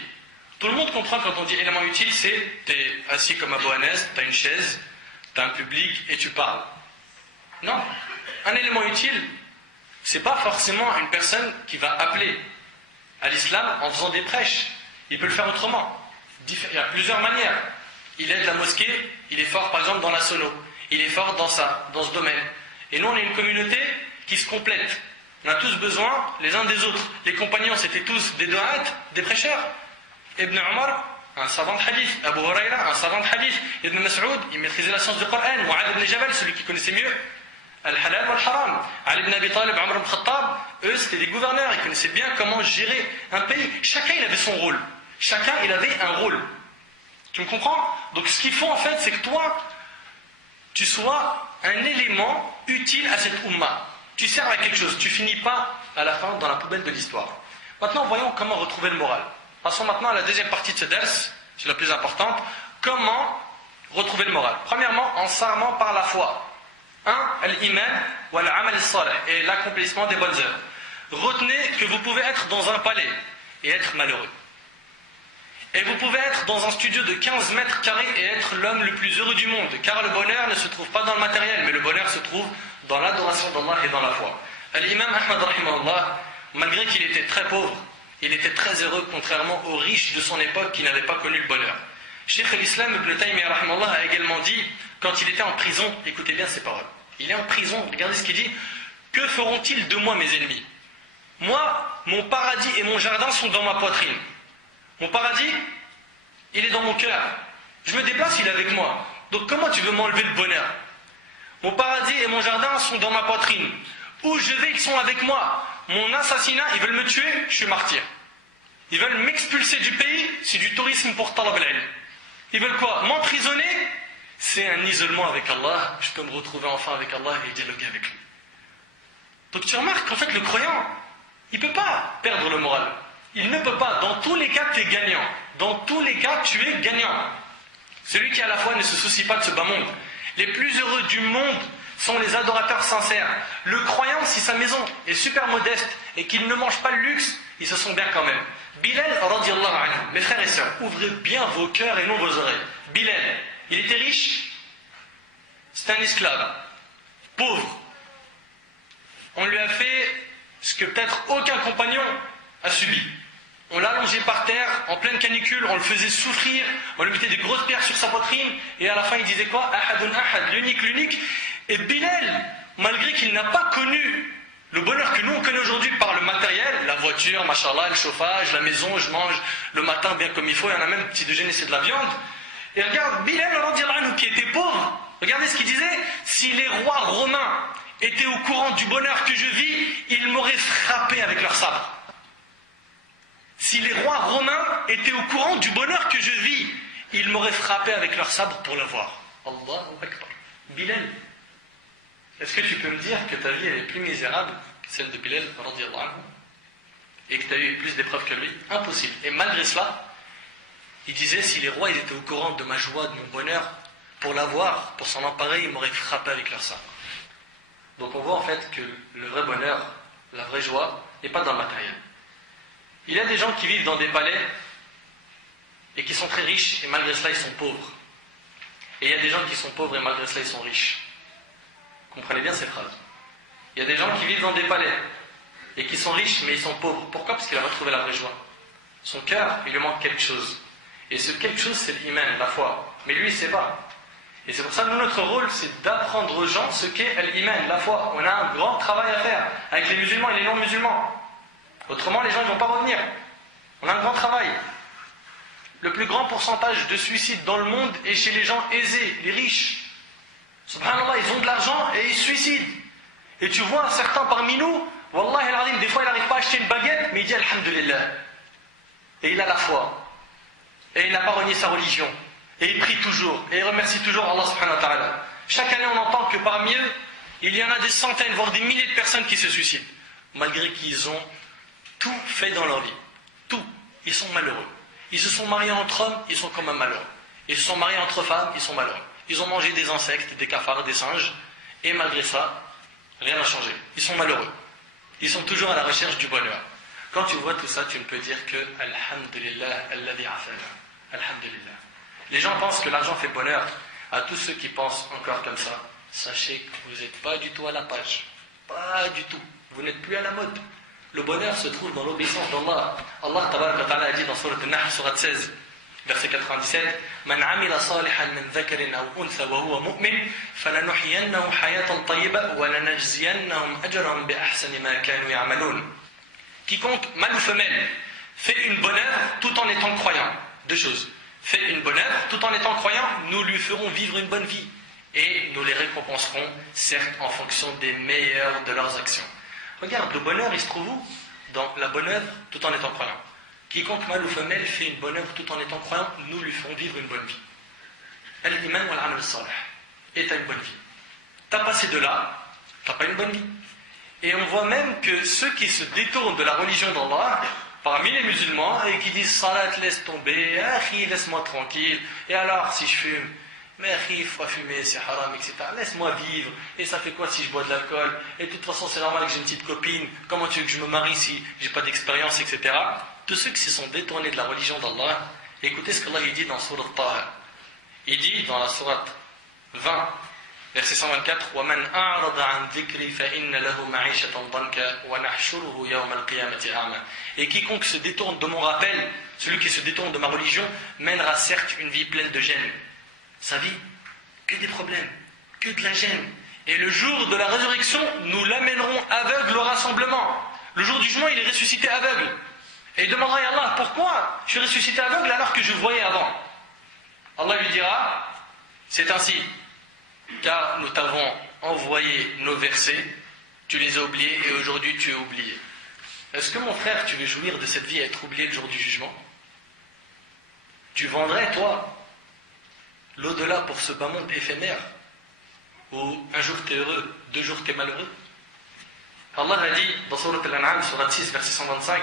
tout le monde comprend quand on dit élément utile, c'est tu es assis comme Abou Hanès, tu as une chaise, tu as un public et tu parles. Non, un élément utile, c'est pas forcément une personne qui va appeler à l'islam en faisant des prêches. Il peut le faire autrement. Il y a plusieurs manières. Il aide la mosquée, il est fort par exemple dans la sono, il est fort dans ça, dans ce domaine. Et nous on est une communauté qui se complète. On a tous besoin les uns des autres. Les compagnons c'était tous des du'at, des prêcheurs. Ibn Omar, un savant de hadith. Abu Huraira, un savant de hadith. Ibn Mas'ud, il maîtrisait la science du Coran. Mu'adh ibn Jabal, celui qui connaissait mieux Al-Halal wal-Haram. Ali ibn Abi Talib, Omar ibn Khattab, eux c'était des gouverneurs, ils connaissaient bien comment gérer un pays. Chacun il avait son rôle. Chacun il avait un rôle. Tu me comprends? Donc ce qu'il faut en fait, c'est que toi, tu sois un élément utile à cette ummah. Tu sers à quelque chose, tu finis pas à la fin dans la poubelle de l'histoire. Maintenant, voyons comment retrouver le moral. Passons maintenant à la deuxième partie de ce ders, c'est la plus importante. Comment retrouver le moral? Premièrement, en s'armant par la foi. Al-iman wa al-amal salih, et l'accomplissement des bonnes œuvres. Retenez que vous pouvez être dans un palais et être malheureux. Et vous pouvez être dans un studio de 15 mètres carrés et être l'homme le plus heureux du monde. Car le bonheur ne se trouve pas dans le matériel, mais le bonheur se trouve dans l'adoration d'Allah et dans la foi. L'imam Ahmad rahimahullah, malgré qu'il était très pauvre, il était très heureux, contrairement aux riches de son époque qui n'avaient pas connu le bonheur. Cheikh al-Islam ibn Taymiyyah rahimahullah a également dit, quand il était en prison, écoutez bien ces paroles, il est en prison, regardez ce qu'il dit, que feront-ils de moi mes ennemis? Moi, mon paradis et mon jardin sont dans ma poitrine. Mon paradis, il est dans mon cœur. Je me déplace, il est avec moi. Donc comment tu veux m'enlever le bonheur? Mon paradis et mon jardin sont dans ma poitrine. Où je vais, ils sont avec moi. Mon assassinat, ils veulent me tuer, je suis martyr. Ils veulent m'expulser du pays, c'est du tourisme pour talab al-ilm. Ils veulent quoi? M'emprisonner? C'est un isolement avec Allah. Je peux me retrouver enfin avec Allah et dialoguer avec lui. Donc tu remarques qu'en fait le croyant, il ne peut pas perdre le moral. Il ne peut pas. Dans tous les cas, tu es gagnant. Dans tous les cas, tu es gagnant. Celui qui à la fois ne se soucie pas de ce bas monde. Les plus heureux du monde sont les adorateurs sincères. Le croyant, si sa maison est super modeste et qu'il ne mange pas le luxe, il se sent bien quand même. Bilal, radiyallahu anhu, mes frères et sœurs, ouvrez bien vos cœurs et non vos oreilles. Bilal, il était riche, c'était un esclave, pauvre. On lui a fait ce que peut-être aucun compagnon a subi. On l'a allongé par terre, en pleine canicule, on le faisait souffrir, on lui mettait des grosses pierres sur sa poitrine, et à la fin il disait quoi? Ahadun ahad, l'unique, l'unique. Et Bilal, malgré qu'il n'a pas connu le bonheur que nous on connaît aujourd'hui par le matériel, la voiture, machallah, le chauffage, la maison, je mange le matin bien comme il faut, il y en a même petit déjeuner, c'est de la viande. Et regarde, Bilal, qui était pauvre, regardez ce qu'il disait, si les rois romains étaient au courant du bonheur que je vis, ils m'auraient frappé avec leur sabre. Si les rois romains étaient au courant du bonheur que je vis, ils m'auraient frappé avec leur sabre pour le voir. Allahu Akbar. Bilal, est-ce que tu peux me dire que ta vie elle est plus misérable que celle de Bilal radiyallahu anhu, et que tu as eu plus d'épreuves que lui? Impossible. Et malgré cela, il disait, si les rois ils étaient au courant de ma joie, de mon bonheur, pour l'avoir, pour s'en emparer, ils m'auraient frappé avec leur sabre. Donc on voit en fait que le vrai bonheur, la vraie joie, n'est pas dans le matériel. Il y a des gens qui vivent dans des palais et qui sont très riches et malgré cela ils sont pauvres. Et il y a des gens qui sont pauvres et malgré cela ils sont riches. Comprenez bien ces phrases. Il y a des gens qui vivent dans des palais et qui sont riches mais ils sont pauvres. Pourquoi? Parce qu'il a retrouvé la vraie joie. Son cœur, il lui manque quelque chose. Et ce quelque chose, c'est l'iman, la foi. Mais lui, il ne sait pas. Et c'est pour ça que notre rôle, c'est d'apprendre aux gens ce qu'est l'iman, la foi. On a un grand travail à faire avec les musulmans et les non-musulmans. Autrement, les gens ne vont pas revenir. On a un grand travail. Le plus grand pourcentage de suicides dans le monde est chez les gens aisés, les riches. Subhanallah, ils ont de l'argent et ils se suicident. Et tu vois certains parmi nous, Wallahi al-Azim, des fois il n'arrive pas à acheter une baguette, mais il dit Alhamdulillah. Et il a la foi. Et il n'a pas renié sa religion. Et il prie toujours. Et il remercie toujours Allah subhanahu wa ta'ala. Chaque année on entend que parmi eux, il y en a des centaines, voire des milliers de personnes qui se suicident. Malgré qu'ils ont tout fait dans leur vie. Tout. Ils sont malheureux. Ils se sont mariés entre hommes, ils sont quand même malheureux. Ils se sont mariés entre femmes, ils sont malheureux. Ils ont mangé des insectes, des cafards, des singes. Et malgré ça, rien n'a changé. Ils sont malheureux. Ils sont toujours à la recherche du bonheur. Quand tu vois tout ça, tu ne peux dire que Alhamdulillah, alladhi afana. Alhamdulillah. Les gens pensent que l'argent fait bonheur. À tous ceux qui pensent encore comme ça, sachez que vous n'êtes pas du tout à la page. Pas du tout. Vous n'êtes plus à la mode. Le bonheur se trouve dans l'obéissance d'Allah. Allah tabaraka wa ta'ala a dit dans Sourate An-Nahl, Sourate 16, verset 97, Man amila salihan min dhakarin aw untha wa huwa mu'min, falanuhyiyannahu hayatan tayyiba wa lanajziyannahum ajrahum bi ahsani ma kanu ya'malun. Quiconque, mâle ou femelle, fait une bonne œuvre tout en étant croyant. Deux choses. Fait une bonne œuvre tout en étant croyant, nous lui ferons vivre une bonne vie. Et nous les récompenserons, certes, en fonction des meilleures de leurs actions. Regarde, le bonheur, il se trouve où? Dans la bonne œuvre tout en étant croyant. Quiconque, mâle ou femelle, fait une bonne œuvre tout en étant croyant, nous lui ferons vivre une bonne vie. Al-iman wal amal salih. Et tu as une bonne vie. Tu as passé de là, tu n'as pas une bonne vie. Et on voit même que ceux qui se détournent de la religion d'Allah, parmi les musulmans, et qui disent Salat, laisse tomber, Akhi, laisse-moi tranquille, et alors si je fume, mais Akhi, il faut fumer, c'est haram, etc. Laisse-moi vivre, et ça fait quoi si je bois de l'alcool? Et de toute façon, c'est normal que j'ai une petite copine, comment tu veux que je me marie si j'ai pas d'expérience, etc. Tous ceux qui se sont détournés de la religion d'Allah, écoutez ce qu'Allah dit dans Sourate Taha. Il dit dans la Sourate 20, verset 124, وَمَنْ أَعْرَضَ عَنْ ذِكْرِي فَإِنَّ لَهُ مَعِيشَةً ضَنْكَ وَنَحْشُرُهُ يَوْمَ الْقِيَامَةِ أَعْمَى. Et quiconque se détourne de mon rappel, celui qui se détourne de ma religion, mènera certes une vie pleine de gêne. Sa vie, que des problèmes, que de la gêne. Et le jour de la résurrection, nous l'amènerons aveugle au rassemblement. Le jour du jugement, il est ressuscité aveugle. Et il demandera à Allah, pourquoi je suis ressuscité aveugle alors que je voyais avant? Allah lui dira, c'est ainsi. Car nous t'avons envoyé nos versets, tu les as oubliés et aujourd'hui tu es oublié. Est-ce que mon frère, tu veux jouir de cette vie et être oublié le jour du jugement? Tu vendrais, toi, l'au-delà pour ce bas monde éphémère, où un jour tu es heureux, 2 jours tu es malheureux? Allah a dit dans Sourate Al-An'am, Sourate 6, verset 125,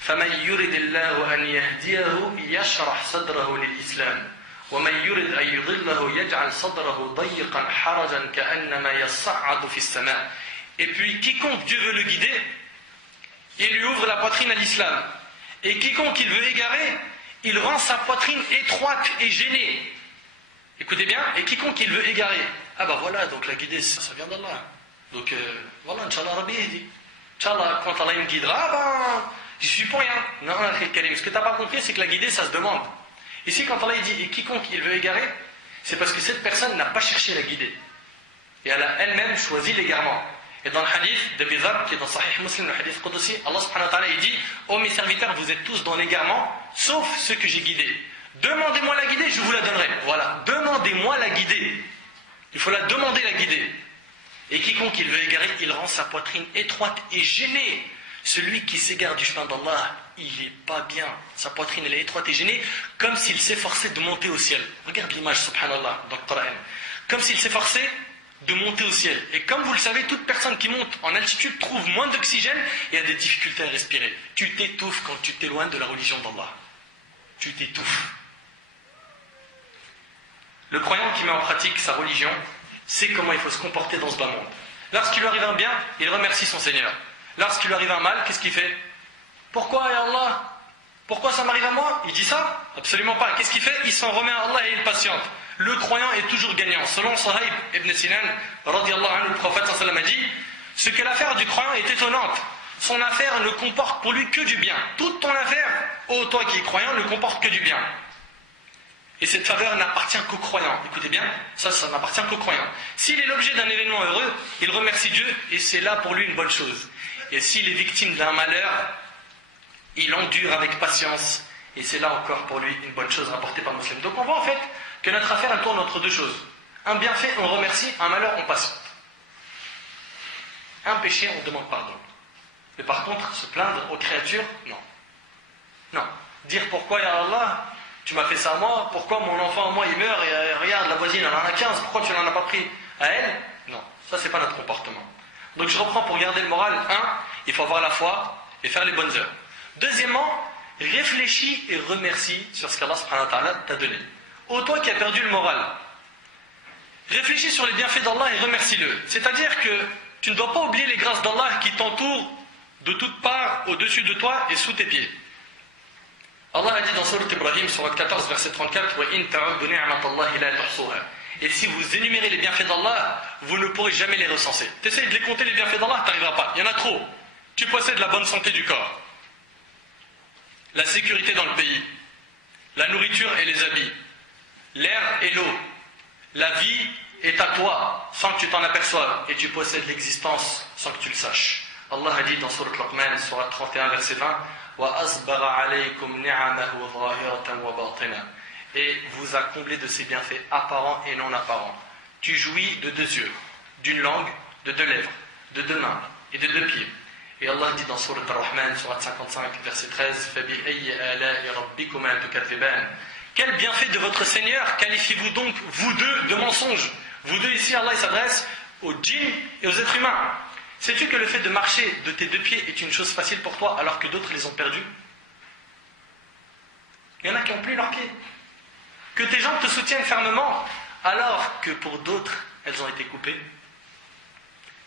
فَمَنْ يُرِدِ اللَّهُ أَنْ يَهْدِيَهُ يَشْرَحْ صَدْرَهُ لِلْإِسْلَامِ وَمَنْ يُرِدْ أَنْ يُضِلَّهُ يَجْعَلْ صَدْرَهُ ضَيِّقًا حَرَجًا كَأَنَّمَا يَصَّعَّدُ فِي السَّمَاءِ. Et puis quiconque Dieu veut le guider, il lui ouvre la poitrine à l'islam. Et quiconque il veut égarer, il rend sa poitrine étroite et gênée. Écoutez bien, et quiconque il veut égarer, ah bah voilà, donc la guidée, ça vient d'Allah. Donc voilà, Inch'Allah Rabbi dit. Inch'Allah, quand Allah me guidera, ben, j'y suis pour rien. Non, ce que tu n'as pas compris, c'est que la guidée, ça se demande. Ici, quand Allah dit, et quiconque il veut égarer, c'est parce que cette personne n'a pas cherché la guider. Et elle a elle-même choisi l'égarement. Et dans le hadith de Bizarre, qui est dans Sahih Muslim, le hadith Qudsi, Allah subhanahu wa ta'ala, il dit, ô mes serviteurs, vous êtes tous dans l'égarement, sauf ceux que j'ai guidés. Demandez-moi la guider, je vous la donnerai. Voilà, demandez-moi la guider. Il faut la demander, la guider. Et quiconque il veut égarer, il rend sa poitrine étroite et gênée. Celui qui s'égare du chemin d'Allah, il n'est pas bien. Sa poitrine, elle est étroite et gênée, comme s'il s'efforçait de monter au ciel. Regarde l'image, subhanallah, dans le Coran. Comme s'il s'efforçait de monter au ciel. Et comme vous le savez, toute personne qui monte en altitude trouve moins d'oxygène et a des difficultés à respirer. Tu t'étouffes quand tu t'éloignes de la religion d'Allah. Tu t'étouffes. Le croyant qui met en pratique sa religion sait comment il faut se comporter dans ce bas monde. Lorsqu'il lui arrive un bien, il remercie son Seigneur. Lorsqu'il lui arrive un mal, qu'est-ce qu'il fait? Pourquoi, ya Allah? Pourquoi ça m'arrive à moi? Il dit ça? Absolument pas. Qu'est-ce qu'il fait? Il s'en remet à Allah et il patiente. Le croyant est toujours gagnant. Selon Sahib ibn Sinan, radiallahu anhu, le prophète sallallahu alayhi wa sallam a dit, ce que l'affaire du croyant est étonnante. Son affaire ne comporte pour lui que du bien. Toute ton affaire, ô toi qui es croyant, ne comporte que du bien. Et cette faveur n'appartient qu'aux croyants. Écoutez bien, ça n'appartient qu'aux croyants. S'il est l'objet d'un événement heureux, il remercie Dieu et c'est là pour lui une bonne chose. Et s'il est victime d'un malheur, il endure avec patience et c'est là encore pour lui une bonne chose rapportée par le musulman. Donc on voit en fait que notre affaire elle tourne entre deux choses. Un bienfait, on remercie, un malheur, on patiente. Un péché, on demande pardon. Mais par contre, se plaindre aux créatures, non. Non. Dire pourquoi, ya Allah, tu m'as fait ça à moi, pourquoi mon enfant à moi il meurt et regarde la voisine elle en a 15, pourquoi tu n'en as pas pris à elle? Non, ça c'est pas notre comportement. Donc je reprends pour garder le moral. 1, il faut avoir la foi et faire les bonnes œuvres. Deuxièmement, réfléchis et remercie sur ce qu'Allah subhanahu wa ta'ala t'a donné. Ô toi qui as perdu le moral, réfléchis sur les bienfaits d'Allah et remercie-le. C'est-à-dire que tu ne dois pas oublier les grâces d'Allah qui t'entourent de toutes parts, au-dessus de toi et sous tes pieds. Allah a dit dans Sourate Ibrahim, Sourate 14, verset 34, et si vous énumérez les bienfaits d'Allah, vous ne pourrez jamais les recenser. Tu essayes de les compter, les bienfaits d'Allah, tu n'arriveras pas. Il y en a trop. Tu possèdes la bonne santé du corps, la sécurité dans le pays, la nourriture et les habits, l'air et l'eau, la vie est à toi sans que tu t'en aperçoives et tu possèdes l'existence sans que tu le saches. Allah a dit dans Sourate Luqman, Sourate 31, verset 20, et vous a comblé de ses bienfaits apparents et non apparents. Tu jouis de 2 yeux, d'une langue, de 2 lèvres, de 2 mains et de 2 pieds. Et Allah dit dans Sourate Ar-Rahman, Sourate 55, verset 13, quel bienfait de votre Seigneur qualifiez-vous donc, vous deux, de mensonge? Vous deux ici, Allah s'adresse aux djinns et aux êtres humains. Sais-tu que le fait de marcher de tes 2 pieds est une chose facile pour toi alors que d'autres les ont perdus? Il y en a qui n'ont plus leurs pieds. Que tes jambes te soutiennent fermement alors que pour d'autres, elles ont été coupées.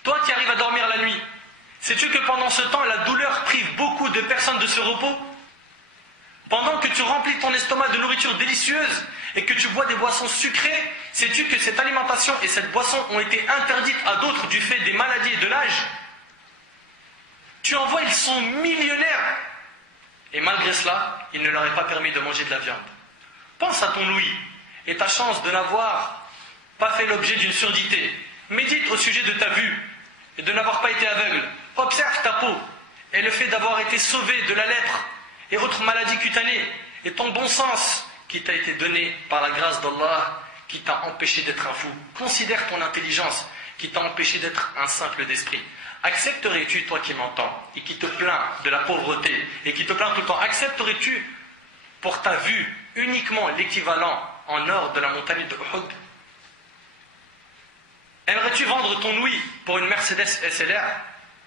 Toi qui arrives à dormir la nuit, sais-tu que pendant ce temps, la douleur prive beaucoup de personnes de ce repos? Pendant que tu remplis ton estomac de nourriture délicieuse et que tu bois des boissons sucrées, sais-tu que cette alimentation et cette boisson ont été interdites à d'autres du fait des maladies et de l'âge? Tu en vois, ils sont millionnaires. Et malgré cela, il ne leur est pas permis de manger de la viande. Pense à ton Louis et ta chance de n'avoir pas fait l'objet d'une surdité. Médite au sujet de ta vue et de n'avoir pas été aveugle. Observe ta peau et le fait d'avoir été sauvé de la lèpre et autres maladies cutanées et ton bon sens qui t'a été donné par la grâce d'Allah qui t'a empêché d'être un fou. Considère ton intelligence qui t'a empêché d'être un simple d'esprit. Accepterais-tu, toi qui m'entends et qui te plains de la pauvreté et qui te plains tout le temps, accepterais-tu pour ta vue uniquement l'équivalent en or de la montagne de Uhud? Aimerais-tu vendre ton ouïe pour une Mercedes SLR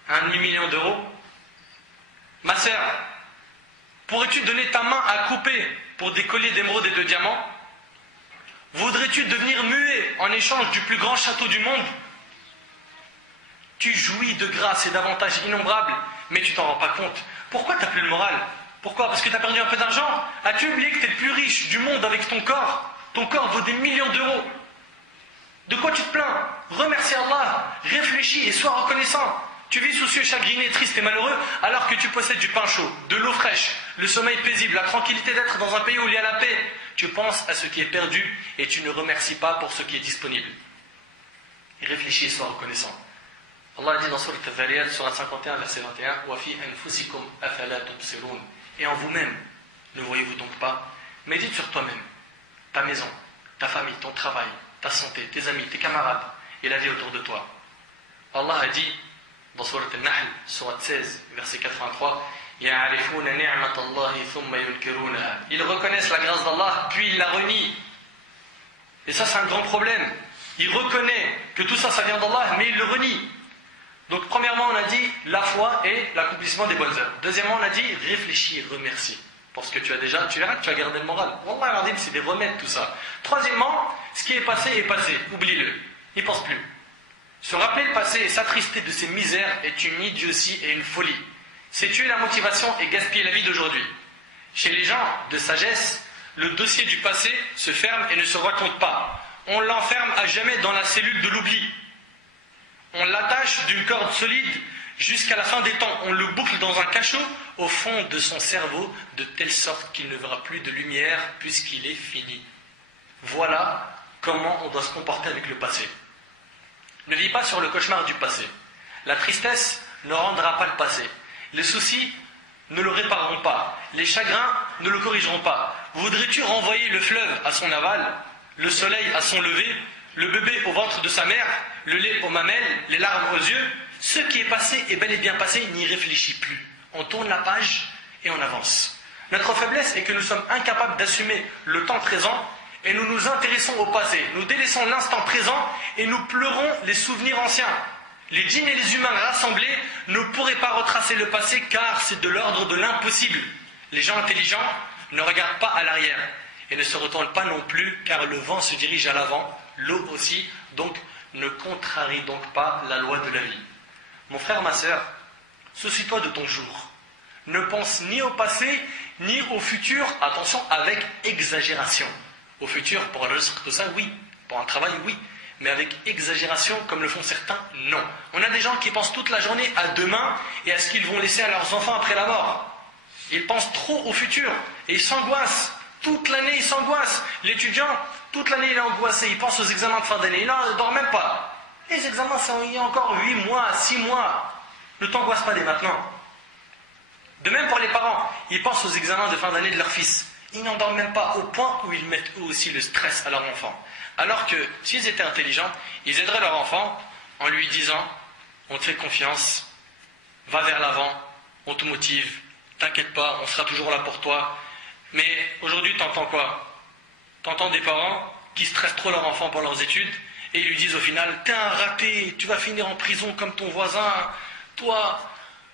à 1 demi-million d'euros? Ma sœur, pourrais-tu donner ta main à couper pour des colliers d'émeraude et de diamants? Voudrais-tu devenir muet en échange du plus grand château du monde? Tu jouis de grâce et d'avantages innombrables, mais tu t'en rends pas compte. Pourquoi tu n'as plus le moral? Pourquoi? Parce que tu as perdu un peu d'argent? As-tu oublié que tu es le plus riche du monde avec ton corps? Ton corps vaut des millions d'euros. De quoi tu te plains? Remercie Allah, réfléchis et sois reconnaissant. Tu vis soucieux, chagriné, triste et malheureux alors que tu possèdes du pain chaud, de l'eau fraîche, le sommeil paisible, la tranquillité d'être dans un pays où il y a la paix. Tu penses à ce qui est perdu et tu ne remercies pas pour ce qui est disponible. Et réfléchis et sois reconnaissant. Allah dit dans Sourate Al-Dhariyat, Sourate 51, verset 21, et en vous-même, ne voyez-vous donc pas? Médite sur toi-même, ta maison, ta famille, ton travail, ta santé, tes amis, tes camarades et la vie autour de toi. Allah a dit dans Surat Al-Nahl, Surat 16, verset 83, ils reconnaissent la grâce d'Allah, puis ils la renient. Et ça, c'est un grand problème. Il reconnaît que tout ça, ça vient d'Allah, mais il le renie. Donc, premièrement, on a dit la foi et l'accomplissement des bonnes œuvres. Deuxièmement, on a dit réfléchis et remercie. Parce que tu verras que tu as gardé le moral. Wallah, c'est des remèdes, tout ça. Troisièmement, ce qui est passé, oublie-le. N'y pense plus. Se rappeler le passé et s'attrister de ses misères est une idiotie et une folie. C'est tuer la motivation et gaspiller la vie d'aujourd'hui. Chez les gens de sagesse, le dossier du passé se ferme et ne se raconte pas. On l'enferme à jamais dans la cellule de l'oubli. On l'attache d'une corde solide jusqu'à la fin des temps. On le boucle dans un cachot au fond de son cerveau, de telle sorte qu'il ne verra plus de lumière puisqu'il est fini. Voilà comment on doit se comporter avec le passé. Ne vis pas sur le cauchemar du passé. La tristesse ne rendra pas le passé. Les soucis ne le répareront pas. Les chagrins ne le corrigeront pas. Voudrais-tu renvoyer le fleuve à son aval, le soleil à son lever, le bébé au ventre de sa mère, le lait aux mamelles, les larmes aux yeux? Ce qui est passé est bel et bien passé, n'y réfléchis plus. On tourne la page et on avance. Notre faiblesse est que nous sommes incapables d'assumer le temps présent et nous nous intéressons au passé. Nous délaissons l'instant présent et nous pleurons les souvenirs anciens. Les djinns et les humains rassemblés ne pourraient pas retracer le passé car c'est de l'ordre de l'impossible. Les gens intelligents ne regardent pas à l'arrière et ne se retournent pas non plus car le vent se dirige à l'avant, l'eau aussi, donc ne contrarie donc pas la loi de la vie. Mon frère, ma sœur, soucie-toi de ton jour. Ne pense ni au passé ni au futur, attention, avec exagération. Au futur, pour le risque, tout ça, oui. Pour un travail, oui. Mais avec exagération, comme le font certains, non. On a des gens qui pensent toute la journée à demain et à ce qu'ils vont laisser à leurs enfants après la mort. Ils pensent trop au futur et ils s'angoissent. Toute l'année, ils s'angoissent. L'étudiant, toute l'année, il est angoissé. Il pense aux examens de fin d'année. Il ne dort même pas. Les examens, il y a encore 8 mois, 6 mois. Ne t'angoisse pas dès maintenant. De même pour les parents, ils pensent aux examens de fin d'année de leur fils. Ils n'en dorment même pas au point où ils mettent eux aussi le stress à leur enfant. Alors que s'ils étaient intelligents, ils aideraient leur enfant en lui disant « On te fait confiance, va vers l'avant, on te motive, t'inquiète pas, on sera toujours là pour toi. » Mais aujourd'hui, t'entends quoi? T'entends des parents qui stressent trop leur enfant pour leurs études et ils lui disent au final « T'es un raté, tu vas finir en prison comme ton voisin, toi,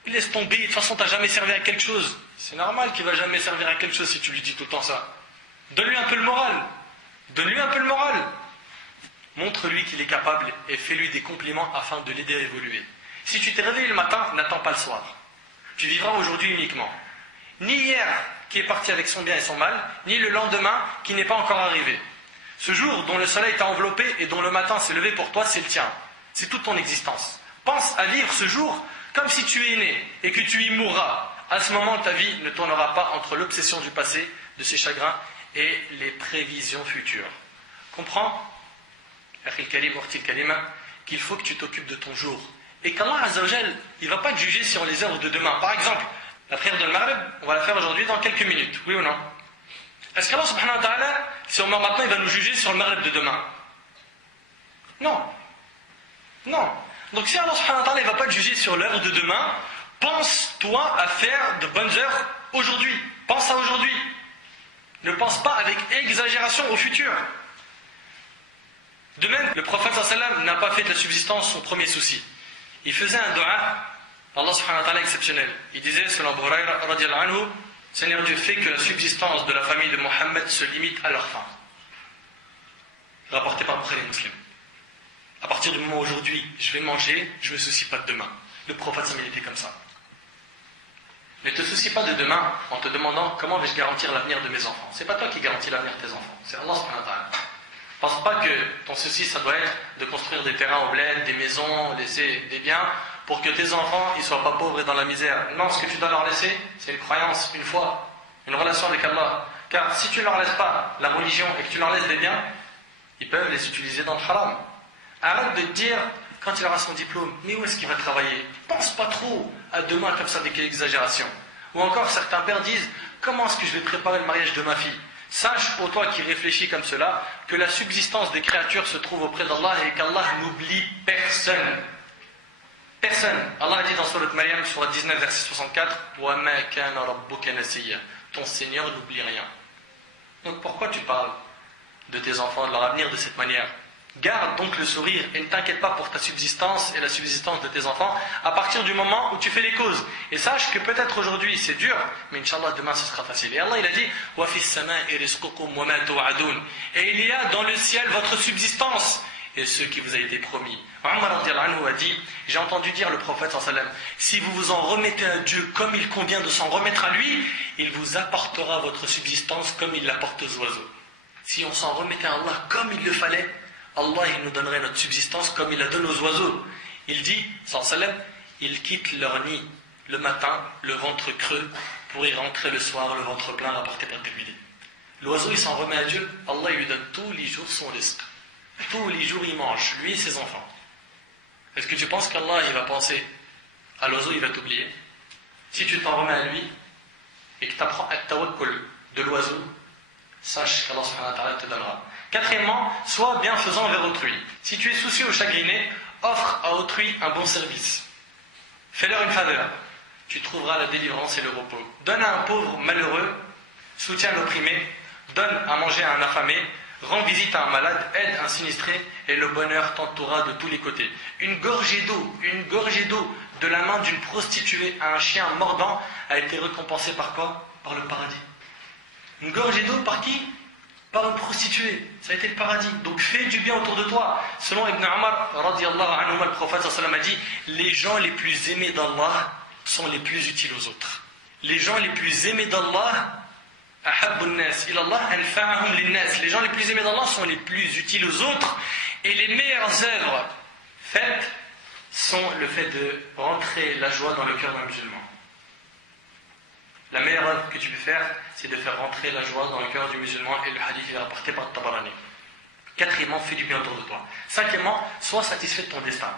laisse tomber, de toute façon t'as jamais servi à quelque chose. » C'est normal qu'il ne va jamais servir à quelque chose si tu lui dis tout le temps ça. Donne-lui un peu le moral. Donne-lui un peu le moral. Montre-lui qu'il est capable et fais-lui des compliments afin de l'aider à évoluer. Si tu t'es réveillé le matin, n'attends pas le soir. Tu vivras aujourd'hui uniquement. Ni hier qui est parti avec son bien et son mal, ni le lendemain qui n'est pas encore arrivé. Ce jour dont le soleil t'a enveloppé et dont le matin s'est levé pour toi, c'est le tien. C'est toute ton existence. Pense à vivre ce jour comme si tu es né et que tu y mourras. À ce moment, ta vie ne tournera pas entre l'obsession du passé, de ses chagrins, et les prévisions futures. Comprends, qu'il faut que tu t'occupes de ton jour. Et qu'Allah Azzawajal, il ne va pas te juger sur les heures de demain. Par exemple, la prière de Maghrib, on va la faire aujourd'hui dans quelques minutes, oui ou non? Est-ce qu'Allah subhanahu wa ta'ala, si on meurt maintenant, il va nous juger sur le Maghrib de demain? Non. Non. Donc si Allah subhanahu wa ta'ala, il ne va pas te juger sur l'heure de demain, pense-toi à faire de bonnes heures aujourd'hui. Pense à aujourd'hui. Ne pense pas avec exagération au futur. De même, le prophète sallallahu alayhi wa sallam n'a pas fait de la subsistance son premier souci. Il faisait un dua, Allah subhanahu wa ta'ala exceptionnel. Il disait, selon Abu Hurayra radiyallahu anhu, Seigneur Dieu, fais que la subsistance de la famille de Mohammed se limite à leur faim. Rapporté par Bukhari Muslim. À partir du moment où aujourd'hui je vais manger, je ne me soucie pas de demain. Le prophète sallallahu était comme ça. Ne te soucie pas de demain en te demandant comment vais-je garantir l'avenir de mes enfants. C'est pas toi qui garantis l'avenir de tes enfants, c'est Allah subhanahu wa ta'ala. Pense pas que ton souci ça doit être de construire des terrains au bled, des maisons, laisser des biens pour que tes enfants ils soient pas pauvres et dans la misère. Non, ce que tu dois leur laisser, c'est une croyance, une foi, une relation avec Allah. Car si tu ne leur laisses pas la religion et que tu leur laisses des biens, ils peuvent les utiliser dans le haram. Arrête de te dire, quand il aura son diplôme, mais où est-ce qu'il va travailler? Pense pas trop à demain comme ça avec exagération. Ou encore certains pères disent, comment est-ce que je vais préparer le mariage de ma fille? Sache pour toi qui réfléchis comme cela, que la subsistance des créatures se trouve auprès d'Allah et qu'Allah n'oublie personne. Personne. Allah a dit dans Surat Maryam, Surat 19, verset 64, وَمَا كَانَ رَبُّكَ نَسِيًّا. Ton Seigneur n'oublie rien. Donc pourquoi tu parles de tes enfants, de leur avenir de cette manière? Garde donc le sourire et ne t'inquiète pas pour ta subsistance et la subsistance de tes enfants à partir du moment où tu fais les causes. Et sache que peut-être aujourd'hui c'est dur, mais Inch'Allah demain ce sera facile. Et Allah il a dit وَفِي السَّمَاءِ رِزْقُكُمْ وَمَا تُوعَدُونَ. Et il y a dans le ciel votre subsistance et ce qui vous a été promis. Omar radiyallahu anhu a dit, j'ai entendu dire le prophète sallallahu alayhi wa sallam, si vous vous en remettez à Dieu comme il convient de s'en remettre à lui, il vous apportera votre subsistance comme il l'apporte aux oiseaux. Si on s'en remettait à Allah comme il le fallait, Allah il nous donnerait notre subsistance comme il la donne aux oiseaux. Il dit, sallallahu alayhi wa sallam, ils quittent leur nid le matin, le ventre creux, pour y rentrer le soir, le ventre plein, rapporté par Tirmidhi. L'oiseau il s'en remet à Dieu, Allah il lui donne tous les jours son risque. Tous les jours il mange, lui et ses enfants. Est-ce que tu penses qu'Allah il va penser à l'oiseau, il va t'oublier? Si tu t'en remets à lui et que tu apprends at-tawakkul de l'oiseau, sache qu'Allah subhanahu wa ta'ala te donnera. Quatrièmement, sois bienfaisant envers autrui. Si tu es soucieux ou chagriné, offre à autrui un bon service. Fais-leur une faveur. Tu trouveras la délivrance et le repos. Donne à un pauvre malheureux, soutiens l'opprimé, donne à manger à un affamé, rends visite à un malade, aide un sinistré, et le bonheur t'entourera de tous les côtés. Une gorgée d'eau de la main d'une prostituée à un chien mordant a été récompensée par quoi? Par le paradis. Une gorgée d'eau par qui? Par une prostituée. Ça a été le paradis. Donc fais du bien autour de toi. Selon Ibn Umar, radiyallahu anhu, le prophète sallallahu alayhi wa sallam a dit, les gens les plus aimés d'Allah sont les plus utiles aux autres. Les gens les plus aimés d'Allah, les gens les plus aimés d'Allah sont les plus utiles aux autres, et les meilleures œuvres faites sont le fait de rentrer la joie dans le cœur d'un musulman. La meilleure œuvre que tu peux faire, c'est de faire rentrer la joie dans le cœur du musulman, et le hadith est rapporté par Tabarani. Quatrièmement, fais du bien autour de toi. Cinquièmement, sois satisfait de ton destin.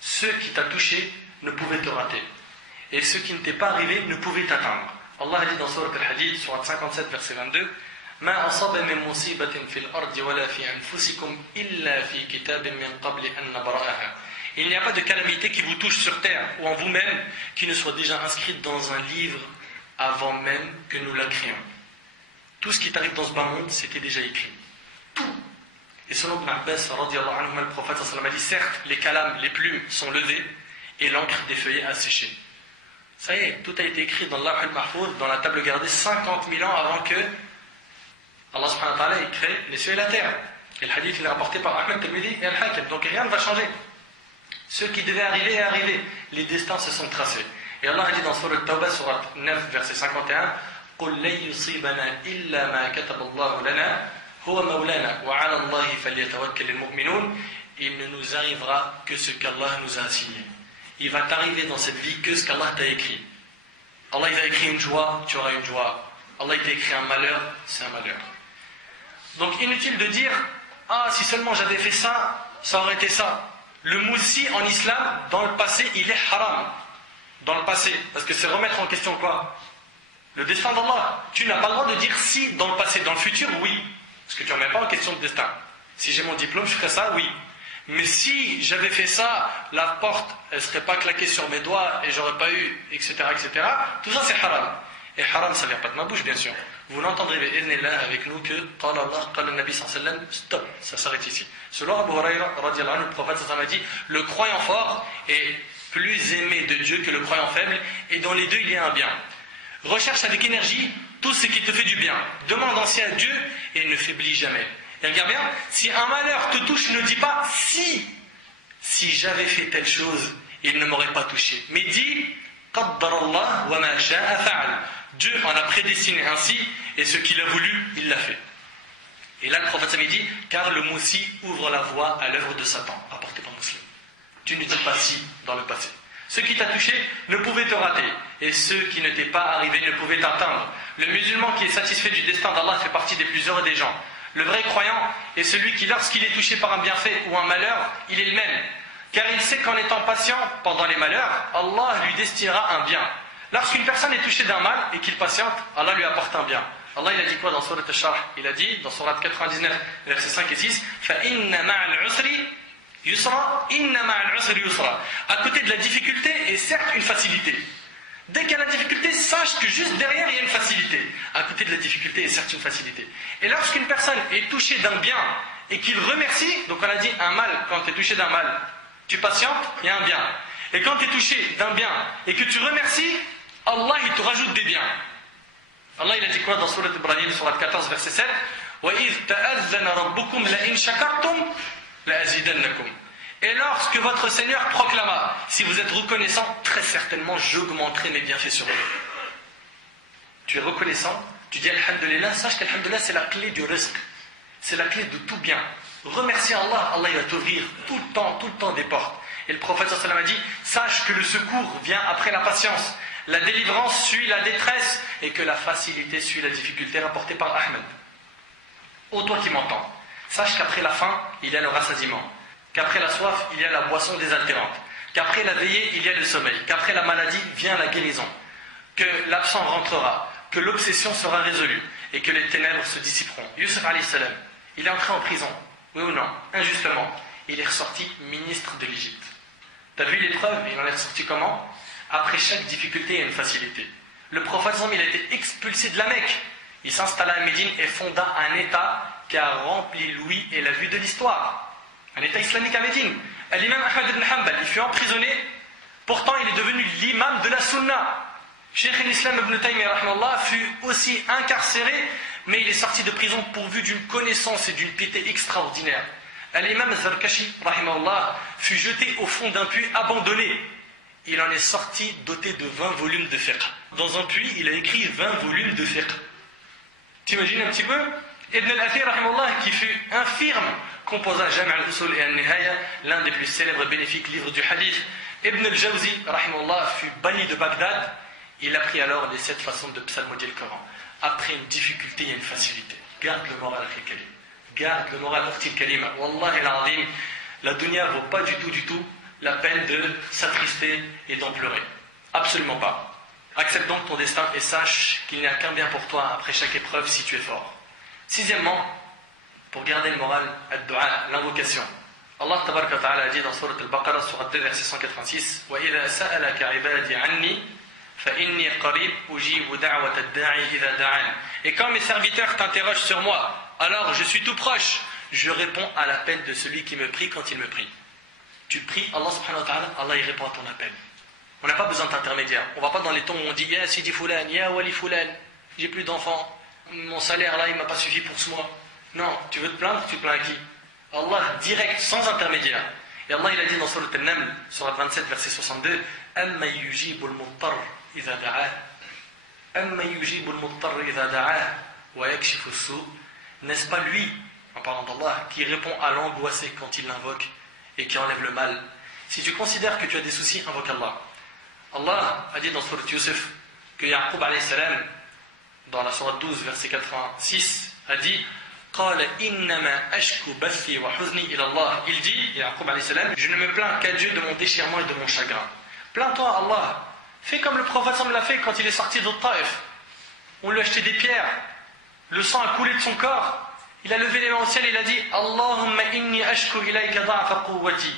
Ce qui t'a touché ne pouvait te rater, et ce qui ne t'est pas arrivé ne pouvait t'atteindre. Allah a dit dans Surat Al-Hadid, Surat 57, verset 22, ما أصاب من مصيبة في الأرض ولا في أنفسكم إلا في كتاب من قبل أن نبرأها. Il n'y a pas de calamité qui vous touche sur terre ou en vous-même qui ne soit déjà inscrite dans un livre avant même que nous la créions. Tout ce qui t'arrive dans ce bas monde, c'était déjà écrit. Tout. Et selon Ibn Abbas, radiyallahu anhu, le prophète sallallahu alayhi wa sallam a dit, certes, les kalames, les plumes sont levées et l'encre des feuillets a séché. Ça y est, tout a été écrit dans l'Awh al-Mahfouz, dans la table gardée 50 000 ans avant que Allah subhanahu wa ta'ala ait créé les cieux et la terre. Et le hadith il est rapporté par Ahmed Tirmidhi et Al-Hakim. Donc rien ne va changer. Ce qui devait arriver est arrivé. Les destins se sont tracés. Et Allah a dit dans Surat Tawbah, Surat 9, verset 51, قُلْ لَنْ يُصِيبَنَا إِلَّا مَا كَتَبَ اللَّهُ لَنَا هُوَ مَوْلَانَا وَعَلَى اللَّهِ فَلْيَتَوَكَّلِ الْمُؤْمِنُونَ. Il ne nous arrivera que ce qu'Allah nous a assigné. Il va t'arriver dans cette vie que ce qu'Allah t'a écrit. Allah il t'a écrit une joie, tu auras une joie. Allah il t'a écrit un malheur, c'est un malheur. Donc inutile de dire, ah si seulement j'avais fait ça, ça aurait été ça. Le moussi en islam, dans le passé, il est haram. Dans le passé, parce que c'est remettre en question quoi? Le destin d'Allah. Tu n'as pas le droit de dire si dans le passé, dans le futur, oui. Parce que tu ne remets pas en question le destin. Si j'ai mon diplôme, je ferai ça, oui. Mais si j'avais fait ça, la porte, elle ne serait pas claquée sur mes doigts et j'aurais pas eu, etc., etc. Tout ça, c'est haram. Et haram, ça ne vient pas de ma bouche, bien sûr. Vous l'entendrez avec nous que Qala Allah, Qala Nabi sallallahu alayhi wa sallam, stop, ça s'arrête ici. Selon Abu Huraira, radiyallahu anhu, le prophète sallallahu alayhi wa sallam a dit, le croyant fort est plus aimé de Dieu que le croyant faible, et dans les deux, il y a un bien. Recherche avec énergie tout ce qui te fait du bien. Demande ancien à Dieu et ne faiblis jamais. Et regarde bien, si un malheur te touche, ne dis pas si j'avais fait telle chose, il ne m'aurait pas touché. Mais dis Qaddarallah wa ma sha'a fa'al. Dieu en a prédestiné ainsi, et ce qu'il a voulu, il l'a fait. Et là, le prophète dit, car le moussi ouvre la voie à l'œuvre de Satan, rapporté par Muslim. Tu ne dis pas si dans le passé. Ce qui t'a touché ne pouvait te rater, et ce qui ne t'est pas arrivé ne pouvait t'atteindre. Le musulman qui est satisfait du destin d'Allah fait partie des plus heureux des gens. Le vrai croyant est celui qui, lorsqu'il est touché par un bienfait ou un malheur, il est le même. Car il sait qu'en étant patient pendant les malheurs, Allah lui destinera un bien. Lorsqu'une personne est touchée d'un mal et qu'il patiente, Allah lui apporte un bien. Allah il a dit quoi dans Surat Al-Sharh? Il a dit dans Surat 99, versets 5 et 6, فَإِنَّ مَعَ الْعُسْرِ Yusra, inna ma'al usri yusra. À côté de la difficulté est certes une facilité. Dès qu'il y a la difficulté, sache que juste derrière il y a une facilité. À côté de la difficulté est certes une facilité. Et lorsqu'une personne est touchée d'un bien et qu'il remercie, donc on a dit un mal, quand tu es touché d'un mal, tu patientes, il y a un bien. Et quand tu es touché d'un bien et que tu remercies, Allah il te rajoute des biens. Allah il a dit quoi dans Surat Ibrahim, Surat 14, verset 7 وَإِذْ تَأَذَّنَ رَبُّكُمْ لَإِنْ شَكَرْتُمْ لَأَزِيدَنَّكُمْ. Et lorsque votre Seigneur proclama, si vous êtes reconnaissant, très certainement j'augmenterai mes bienfaits sur vous. Tu es reconnaissant, tu dis Alhamdulillah, sache qu'Alhamdulillah c'est la clé du rizq, c'est la clé de tout bien. Remercie Allah, Allah il va t'ouvrir tout le temps des portes. Et le prophète sallallahu alayhi wa sallam a dit, sache que le secours vient après la patience, la délivrance suit la détresse et que la facilité suit la difficulté, rapportée par Ahmed. Ô toi qui m'entends, sache qu'après la faim, il y a le rassasiement, qu'après la soif, il y a la boisson désaltérante, qu'après la veillée, il y a le sommeil, qu'après la maladie vient la guérison, que l'absent rentrera, que l'obsession sera résolue et que les ténèbres se dissiperont. Yusuf alayhi salam, il est entré en prison, oui ou non, injustement, il est ressorti ministre de l'Égypte. Tu as vu l'épreuve, il en est ressorti comment? Après chaque difficulté, il y a une facilité. Le prophète, il a été expulsé de la Mecque. Il s'installa à Médine et fonda un État qui a rempli l'ouïe et la vue de l'histoire. Un État islamique à Médine. L'imam Ahmad ibn Hanbal, il fut emprisonné, pourtant il est devenu l'imam de la Sunna. Cheikh al-Islam ibn Taymiyyah fut aussi incarcéré, mais il est sorti de prison pourvu d'une connaissance et d'une piété extraordinaire. L'imam Zarkashi fut jeté au fond d'un puits abandonné. Il en est sorti doté de 20 volumes de fiqh. Dans un puits, il a écrit 20 volumes de fiqh. T'imagines un petit peu? Ibn al-Athir, qui fut infirme, composa Jami' al-Usul et al-Nihaya, l'un des plus célèbres et bénéfiques livres du hadith. Ibn al-Jawzi fut banni de Bagdad. Il apprit alors les 7 façons de psalmodier le Coran. Après une difficulté, il y a une facilité. Garde le moral, Kalim. Garde le moral, Ukhtil Kalima. Wallahi al-Azim, la dunya vaut pas du tout la peine de s'attrister et d'en pleurer. Absolument pas. Accepte donc ton destin et sache qu'il n'y a qu'un bien pour toi après chaque épreuve si tu es fort. Sixièmement, pour garder le moral, ad-du'a, l'invocation. Allah tabaraka wa ta'ala a dit dans Surat al-Baqarah, Surat 2, verset 186, وَإِذَا سَأَلَكَ عِبَادِي عَنِّي فَإِنِّي قَرِيبٌ أُجِيبُ دَعْوَةَ الدَّاعِ إِذَا دَعَانِ. Et quand mes serviteurs t'interrogent sur moi, alors je suis tout proche, je réponds à l'appel de celui qui me prie quand il me prie. Tu pries Allah subhanahu wa ta'ala, Allah il répond à ton appel. On n'a pas besoin d'intermédiaire. On ne va pas dans les temps où on dit Ya Sidi Foulan, Ya Wali Foulan, j'ai plus d'enfants, mon salaire là il m'a pas suffi pour ce mois. Non, tu veux te plaindre, tu te plains à qui? Allah direct, sans intermédiaire. Et Allah il a dit dans Surat Al-Naml, Surat 27, verset 62, Amma yujibu al-muttar idha da'ah, Amma yujibu al-muttar idha da'ah, wa yakshifu as-su'. N'est-ce pas lui, en parlant d'Allah, qui répond à l'angoissé quand il l'invoque et qui enlève le mal? Si tu considères que tu as des soucis, invoque Allah. Allah a dit dans Surat Yusuf que Yaqub alayhi salam, dans la Surat 12, verset 86, a dit قال إنما أشكو بثي وحزني إلى الله. Il dit, Yaqub alayhi salam, je ne me plains qu'à Dieu de mon déchirement et de mon chagrin. Plains-toi à Allah. Fais comme le prophète l'a fait quand il est sorti de Taïf. On lui a acheté des pierres. Le sang a coulé de son corps. Il a levé les mains au ciel et il a dit Allahumma inni ashku ilayka da'fa quwwati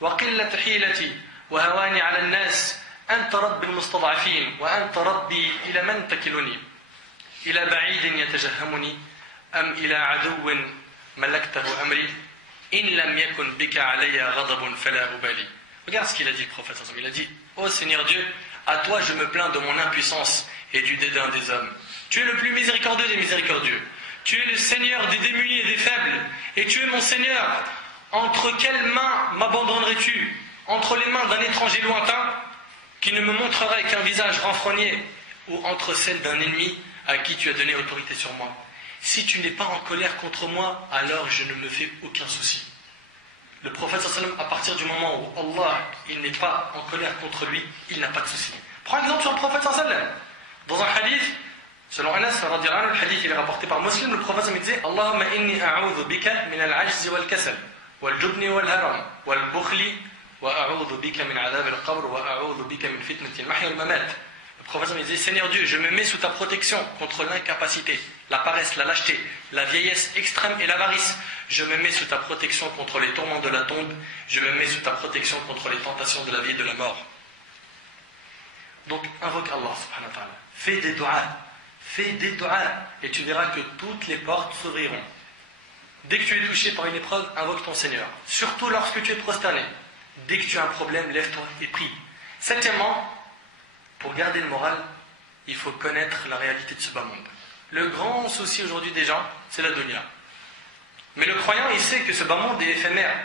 wa qillata hilati wa hawani 'ala an-nas anta rabbil mustad'afin wa anta rabbi ila man takiluni ila ba'idin yatajahhamuni am ila 'aduwwin malaktahu amri in lam yakun bika 'alayya ghadabun fala ubali. Regarde ce qu'il a dit le prophète. Il a dit ô Seigneur Dieu, à toi je me plains de mon impuissance et du dédain des hommes. Tu es le plus miséricordieux des miséricordieux. Tu es le Seigneur des démunis et des faibles. Et tu es mon Seigneur. Entre quelles mains m'abandonnerais-tu? Entre les mains d'un étranger lointain qui ne me montrerait qu'un visage renfrogné, ou entre celles d'un ennemi à qui tu as donné autorité sur moi? Si tu n'es pas en colère contre moi, alors je ne me fais aucun souci. Le prophète sallam, à partir du moment où Allah il n'est pas en colère contre lui, il n'a pas de souci. Prends exemple sur le prophète sallam. Dans un hadith, selon Anas, le hadith il est rapporté par Muslim, le prophète me disait Allahumma inni a'udhu bika min al-ajzi wal-kasal, wal-jubni wal-haram, wal-bukhli, wa a'udhu bika min adhab al-qabr, wa a'udhu bika min fitnati al-mahya wal-mamat. Le prophète me disait, Seigneur Dieu, je me mets sous ta protection contre l'incapacité, la paresse, la lâcheté, la vieillesse extrême et l'avarice. Je me mets sous ta protection contre les tourments de la tombe. Je me mets sous ta protection contre les tentations de la vie et de la mort. Donc invoque Allah subhanahu wa ta'ala. Fais des doigts. Et tu verras que toutes les portes s'ouvriront. Dès que tu es touché par une épreuve, invoque ton Seigneur. Surtout lorsque tu es prosterné. Dès que tu as un problème, lève-toi et prie. Septièmement, pour garder le moral, il faut connaître la réalité de ce bas monde. Le grand souci aujourd'hui des gens, c'est la dunya. Mais le croyant, il sait que ce bas monde est éphémère.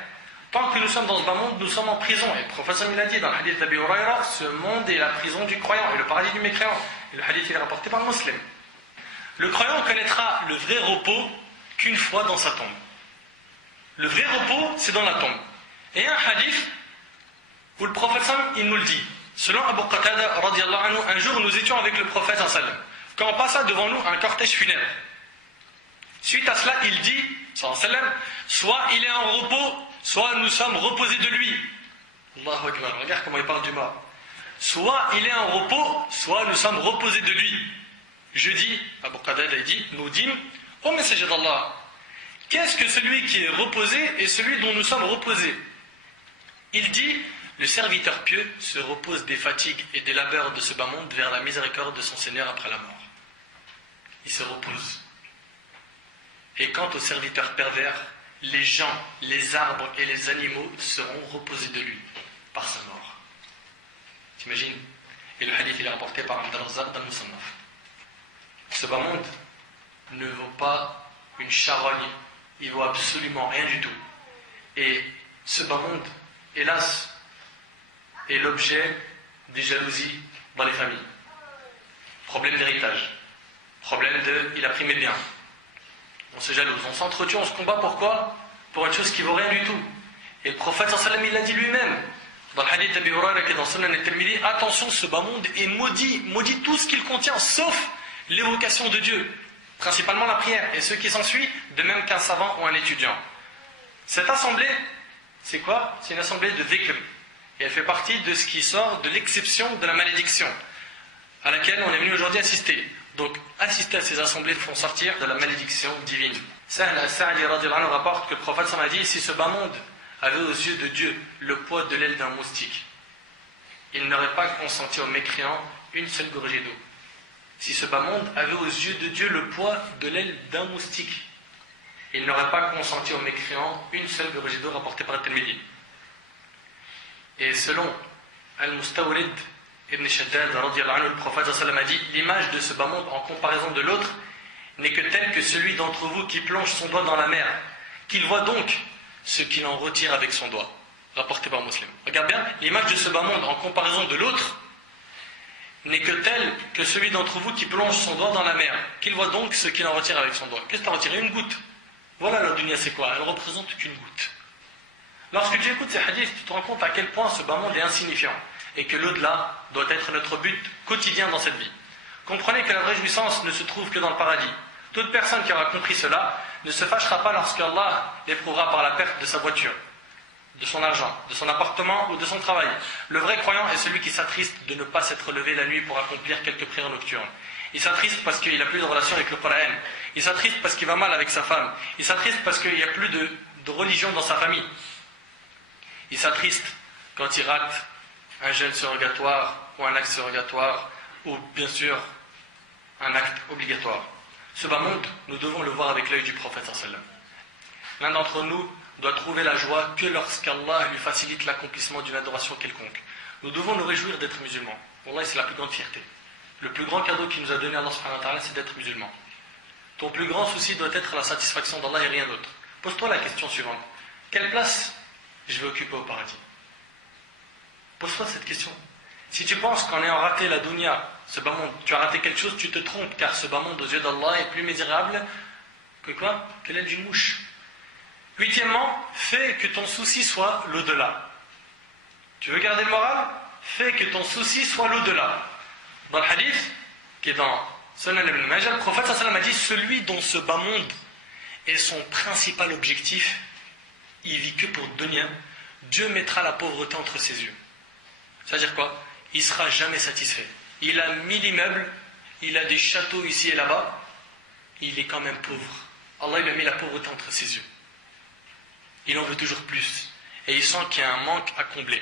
Tant que nous sommes dans ce bas monde, nous sommes en prison. Et le prophète il a dit dans le hadith d'Abi Huraira, ce monde est la prison du croyant et le paradis du mécréant. Et le hadith il est rapporté par le musulman. Le croyant connaîtra le vrai repos qu'une fois dans sa tombe. Le vrai repos, c'est dans la tombe. Et un hadith où le prophète il nous le dit. Selon Abu Qatada, radiyallahu anhu, un jour nous étions avec le prophète sallam. Quand on passa devant nous un cortège funèbre. Suite à cela, il dit, sallam, soit il est en repos, soit nous sommes reposés de lui. Allahu Akbar, regarde comment il parle du mort. Soit il est en repos, soit nous sommes reposés de lui. Je dis, Abu Qatada dit, nous dîmes, ô messager d'Allah, qu'est-ce que celui qui est reposé et celui dont nous sommes reposés? Il dit, le serviteur pieux se repose des fatigues et des labeurs de ce bas monde vers la miséricorde de son Seigneur après la mort. Il se repose. Et quant au serviteur pervers, les gens, les arbres et les animaux seront reposés de lui par sa mort. T'imagines? Et le hadith il est rapporté par Abd-al-Razzaq dans le Musannaf. Ce bas monde ne vaut pas une charogne, il vaut absolument rien du tout. Et ce bas monde, hélas, est l'objet des jalousies dans les familles. Problème d'héritage. Problème de il a pris mes biens. On se jalouse, on s'entretue, on se combat. Pourquoi? Pour une chose qui vaut rien du tout. Et le prophète sallam il l'a dit lui-même. Dans le hadith d'Abi Huraira qui est dans Sunan al-Tirmidhi, attention, ce bas monde est maudit tout ce qu'il contient, sauf l'évocation de Dieu, principalement la prière, et ce qui s'ensuit, de même qu'un savant ou un étudiant. Cette assemblée, c'est quoi? C'est une assemblée de dhikr. Et elle fait partie de ce qui sort de l'exception de la malédiction, à laquelle on est venu aujourd'hui assister. Donc, assister à ces assemblées font sortir de la malédiction divine. Sahl al-Sa'di radhiyallahu anhu rapporte que le prophète a dit, si ce bas monde avait aux yeux de Dieu le poids de l'aile d'un moustique, il n'aurait pas consenti aux mécréants une seule gorgée d'eau. Si ce bas monde avait aux yeux de Dieu le poids de l'aile d'un moustique, il n'aurait pas consenti aux mécréants une seule gorgée d'eau rapportée par At-Tirmidhi. Et selon Al-Mustawrid Ibn Shaddad, le prophète a dit, l'image de ce bas monde en comparaison de l'autre n'est que telle que celui d'entre vous qui plonge son doigt dans la mer, qu'il voit donc ce qu'il en retire avec son doigt. Rapporté par Muslim. Regarde bien, l'image de ce bas monde en comparaison de l'autre n'est que telle que celui d'entre vous qui plonge son doigt dans la mer, qu'il voit donc ce qu'il en retire avec son doigt. Qu'est-ce que tu as retiré? Une goutte. Voilà la dunya, c'est quoi? Elle représente qu'une goutte. Lorsque tu écoutes ces hadiths, tu te rends compte à quel point ce bas monde est insignifiant et que l'au-delà doit être notre but quotidien dans cette vie. Comprenez que la vraie jouissance ne se trouve que dans le paradis. Toute personne qui aura compris cela ne se fâchera pas lorsque Allah l'éprouvera par la perte de sa voiture, de son argent, de son appartement ou de son travail. Le vrai croyant est celui qui s'attriste de ne pas s'être levé la nuit pour accomplir quelques prières nocturnes. Il s'attriste parce qu'il n'a plus de relation avec le Coran. Il s'attriste parce qu'il va mal avec sa femme. Il s'attriste parce qu'il n'y a plus de religion dans sa famille. Il s'attriste quand il rate un jeûne surrogatoire ou un acte surrogatoire ou bien sûr un acte obligatoire. Ce bas monde, nous devons le voir avec l'œil du prophète sallam. L'un d'entre nous doit trouver la joie que lorsqu'Allah lui facilite l'accomplissement d'une adoration quelconque. Nous devons nous réjouir d'être musulmans. Wallah, c'est la plus grande fierté. Le plus grand cadeau qu'il nous a donné Allah subhanahu wa ta'ala, c'est d'être musulman. Ton plus grand souci doit être la satisfaction d'Allah et rien d'autre. Pose-toi la question suivante. Quelle place je vais occuper au paradis? Pose-toi cette question. Si tu penses qu'en ayant raté la dunya, ce bas monde, tu as raté quelque chose, tu te trompes, car ce bas monde aux yeux d'Allah est plus misérable que quoi? Que l'aile d'une mouche. Huitièmement, fais que ton souci soit l'au-delà. Tu veux garder le moral? Fais que ton souci soit l'au-delà. Dans le hadith, qui est dans Sunan ibn Majah, le prophète sallam a dit, celui dont ce bas monde est son principal objectif, il vit que pour dunya, Dieu mettra la pauvreté entre ses yeux. C'est-à-dire quoi? Il ne sera jamais satisfait. il a 1000 immeubles, il a des châteaux ici et là-bas, il est quand même pauvre. Allah il a mis la pauvreté entre ses yeux. Il en veut toujours plus. Et il sent qu'il y a un manque à combler.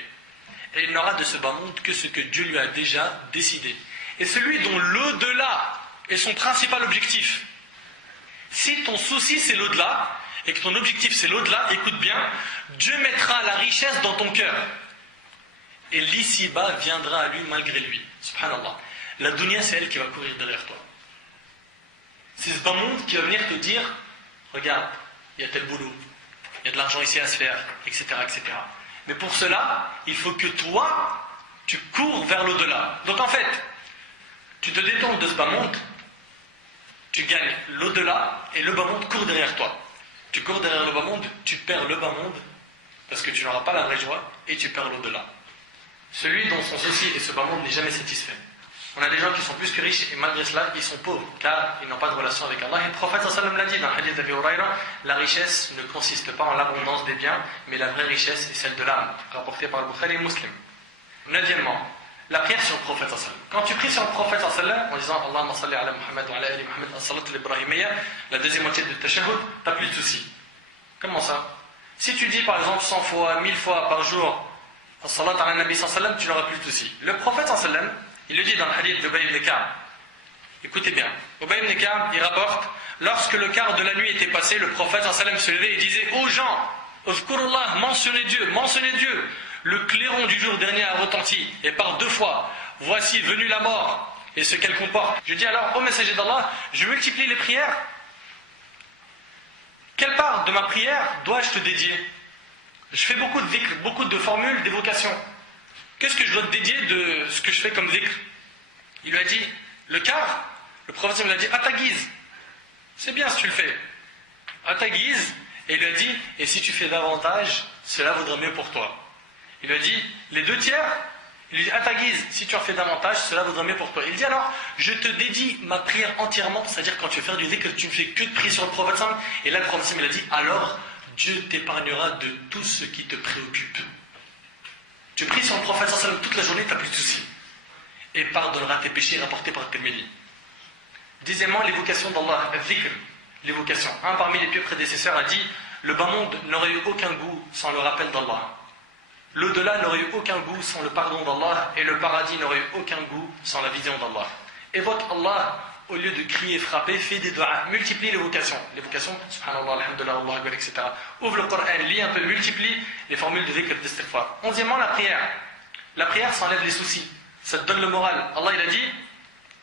Et il n'aura de ce bas monde que ce que Dieu lui a déjà décidé. Et celui dont l'au-delà est son principal objectif. Si ton souci c'est l'au-delà, et que ton objectif c'est l'au-delà, écoute bien, Dieu mettra la richesse dans ton cœur. Et l'ici-bas viendra à lui malgré lui. Subhanallah. La dunya c'est elle qui va courir derrière toi. C'est ce bas monde qui va venir te dire, regarde, il y a tel boulot, il y a de l'argent ici à se faire, etc., etc. Mais pour cela, il faut que toi, tu cours vers l'au-delà. Donc en fait, tu te détournes de ce bas monde, tu gagnes l'au-delà, et le bas monde court derrière toi. Tu cours derrière le bas monde, tu perds le bas monde, parce que tu n'auras pas la vraie joie, et tu perds l'au-delà. Celui dont son souci et ce bas monde n'est jamais satisfait. On a des gens qui sont plus que riches, et malgré cela, ils sont pauvres, car ils n'ont pas de relation avec Allah. Et le prophète sallallahu alayhi wa sallam l'a dit dans le hadith d'Abi Huraira, la richesse ne consiste pas en l'abondance des biens, mais la vraie richesse est celle de l'âme, rapportée par le Bukhari et Muslim. Neuvièmement, la prière sur le prophète sallallahu alayhi wa sallam. Quand tu pries sur le prophète sallallahu alayhi wa sallam, en disant Allahumma salli ala Muhammad wa ala ali Muhammad as-salat al-ibrahimiyya, la deuxième moitié de tashahhud, t'as plus de soucis. Comment ça? Si tu dis par exemple 100 fois, 1000 fois par jour as-salat ala nabi sallallahu alayhi wa sallam, tu n'auras plus de soucis. Le prophète sallallahu alayhi wa sallam, il le dit dans le hadith d'Ubay ibn Ka'b. Écoutez bien. Ubay ibn Ka'b, il rapporte, lorsque le quart de la nuit était passé, le prophète sallallahu alayhi wa sallam se levait et disait aux gens, Uzkurullah, mentionnez Dieu, mentionnez Dieu. Le clairon du jour dernier a retenti, et par 2 fois, voici venue la mort, et ce qu'elle comporte. Je dis alors, ô messager d'Allah, je multiplie les prières. Quelle part de ma prière dois-je te dédier? Je fais beaucoup de dhikr, beaucoup de formules d'évocation. Qu'est-ce que je dois te dédier de ce que je fais comme dhikr? Il lui a dit, le quart, le prophète lui a dit, à ta guise. C'est bien si tu le fais. À ta guise. Et il lui a dit, et si tu fais davantage, cela vaudra mieux pour toi. Il lui a dit, les 2 tiers. Il lui dit, à ta guise, si tu en fais davantage, cela vaudra mieux pour toi. Il dit alors, je te dédie ma prière entièrement, c'est-à-dire quand tu veux faire du dhikr, tu ne fais que de prier sur le prophète. Et là, le prophète il a dit, alors Dieu t'épargnera de tout ce qui te préoccupe. Tu pries sur le prophète toute la journée, tu n'as plus de soucis. Et pardonnera tes péchés rapportés par Tirmidhi. Dixièmement, l'évocation d'Allah, dhikr, l'évocation. Un parmi les pieux prédécesseurs a dit, le bas monde n'aurait eu aucun goût sans le rappel d'Allah. L'au-delà n'aurait eu aucun goût sans le pardon d'Allah, et le paradis n'aurait eu aucun goût sans la vision d'Allah. Évoque Allah au lieu de crier, frapper, fais des doigts, multiplie l'évocation. L'évocation, subhanallah, alhamdulillah, Allah akbar, etc. Ouvre le Coran, lis un peu, multiplie les formules de dhikr, d'istighfar. 11e, la prière. La prière s'enlève les soucis. Ça te donne le moral. Allah il a dit,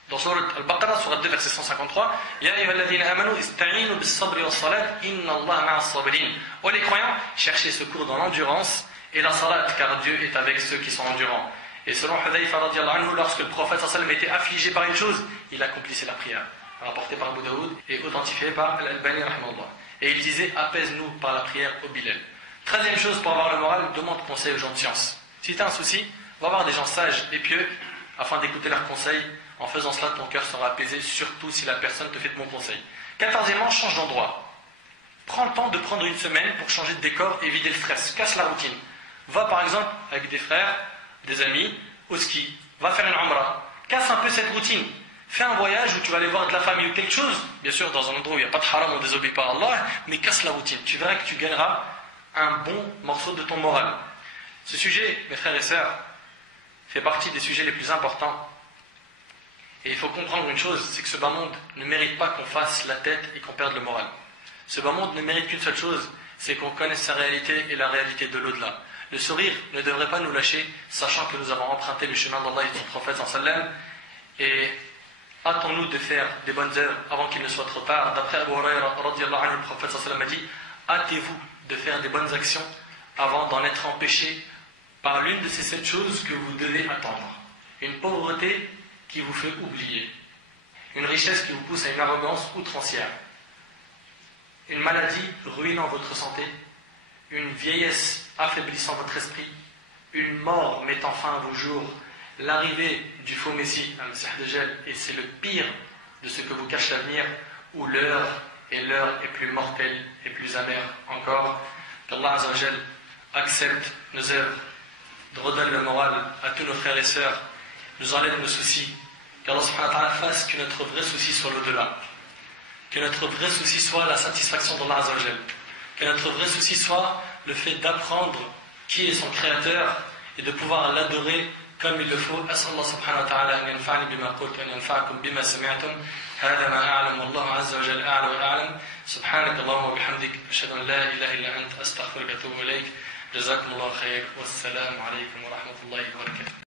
dans Surat Al-Baqarah, Surat 2, verset 153, Ya ayyuhalladhina amanu ista'inu bis-sabri was-salat, inna Allah ma'as sabirin. Oh les croyants, cherchez secours dans l'endurance et la salat, car Dieu est avec ceux qui sont endurants. Et selon Hudayfa radiyallahu anhu, lorsque le prophète sallallahu alayhi wa sallam était affligé par une chose, il accomplissait la prière, rapporté par Abu Daoud et authentifié par Al-Albani rahimahullah. Et il disait, apaise-nous par la prière au Bilal. 13e chose pour avoir le moral, demande conseil aux gens de science. Si tu as un souci, va voir des gens sages et pieux afin d'écouter leurs conseils. En faisant cela, ton cœur sera apaisé, surtout si la personne te fait de bons conseils. 14e, change d'endroit. Prends le temps de prendre une semaine pour changer de décor et vider le stress. Casse la routine. Va par exemple avec des frères, des amis, au ski. Va faire une umrah. Casse un peu cette routine. Fais un voyage où tu vas aller voir de la famille ou quelque chose. Bien sûr, dans un endroit où il n'y a pas de haram, on ne désobéit pas à Allah, mais casse la routine. Tu verras que tu gagneras un bon morceau de ton moral. Ce sujet, mes frères et sœurs, fait partie des sujets les plus importants. Et il faut comprendre une chose, c'est que ce bas monde ne mérite pas qu'on fasse la tête et qu'on perde le moral. Ce bas monde ne mérite qu'une seule chose, c'est qu'on connaisse sa réalité et la réalité de l'au-delà. Le sourire ne devrait pas nous lâcher, sachant que nous avons emprunté le chemin d'Allah et de son prophète sallam. Et hâtons-nous de faire des bonnes œuvres avant qu'il ne soit trop tard. D'après Abu Huraira radiyallahu anhu, le prophète sallam a dit, hâtez-vous de faire des bonnes actions avant d'en être empêché par l'une de ces 7 choses que vous devez attendre. Une pauvreté qui vous fait oublier, une richesse qui vous pousse à une arrogance outrancière, une maladie ruinant votre santé, une vieillesse affaiblissant votre esprit, une mort mettant fin à vos jours, l'arrivée du faux Messie, Al-Masih Dajjal, et c'est le pire de ce que vous cache l'avenir, où l'heure est plus mortelle et plus amère encore. Qu'Allah Azza wa Jal accepte nos œuvres, redonne le moral à tous nos frères et sœurs, nous enlève nos soucis qu'Allah subhanahu wa ta'ala fasse que notre vrai souci soit l'au-delà, que notre vrai souci soit la satisfaction d'Allah Azza wa Jal, que notre vrai souci soit le fait d'apprendre qui est son créateur et de pouvoir l'adorer comme il le faut. أسأل الله سبحانه وتعالى أن ينفعني بما قلت وأن ينفعكم بما سمعتم. هذا ما أعلم والله عز وجل أعلى وأعلم. سبحانك اللهم وبحمدك أشهد أن لا إله إلا أنت أستغفرك وأتوب إليك. جزاكم الله خير والسلام عليكم ورحمة الله وبركاته.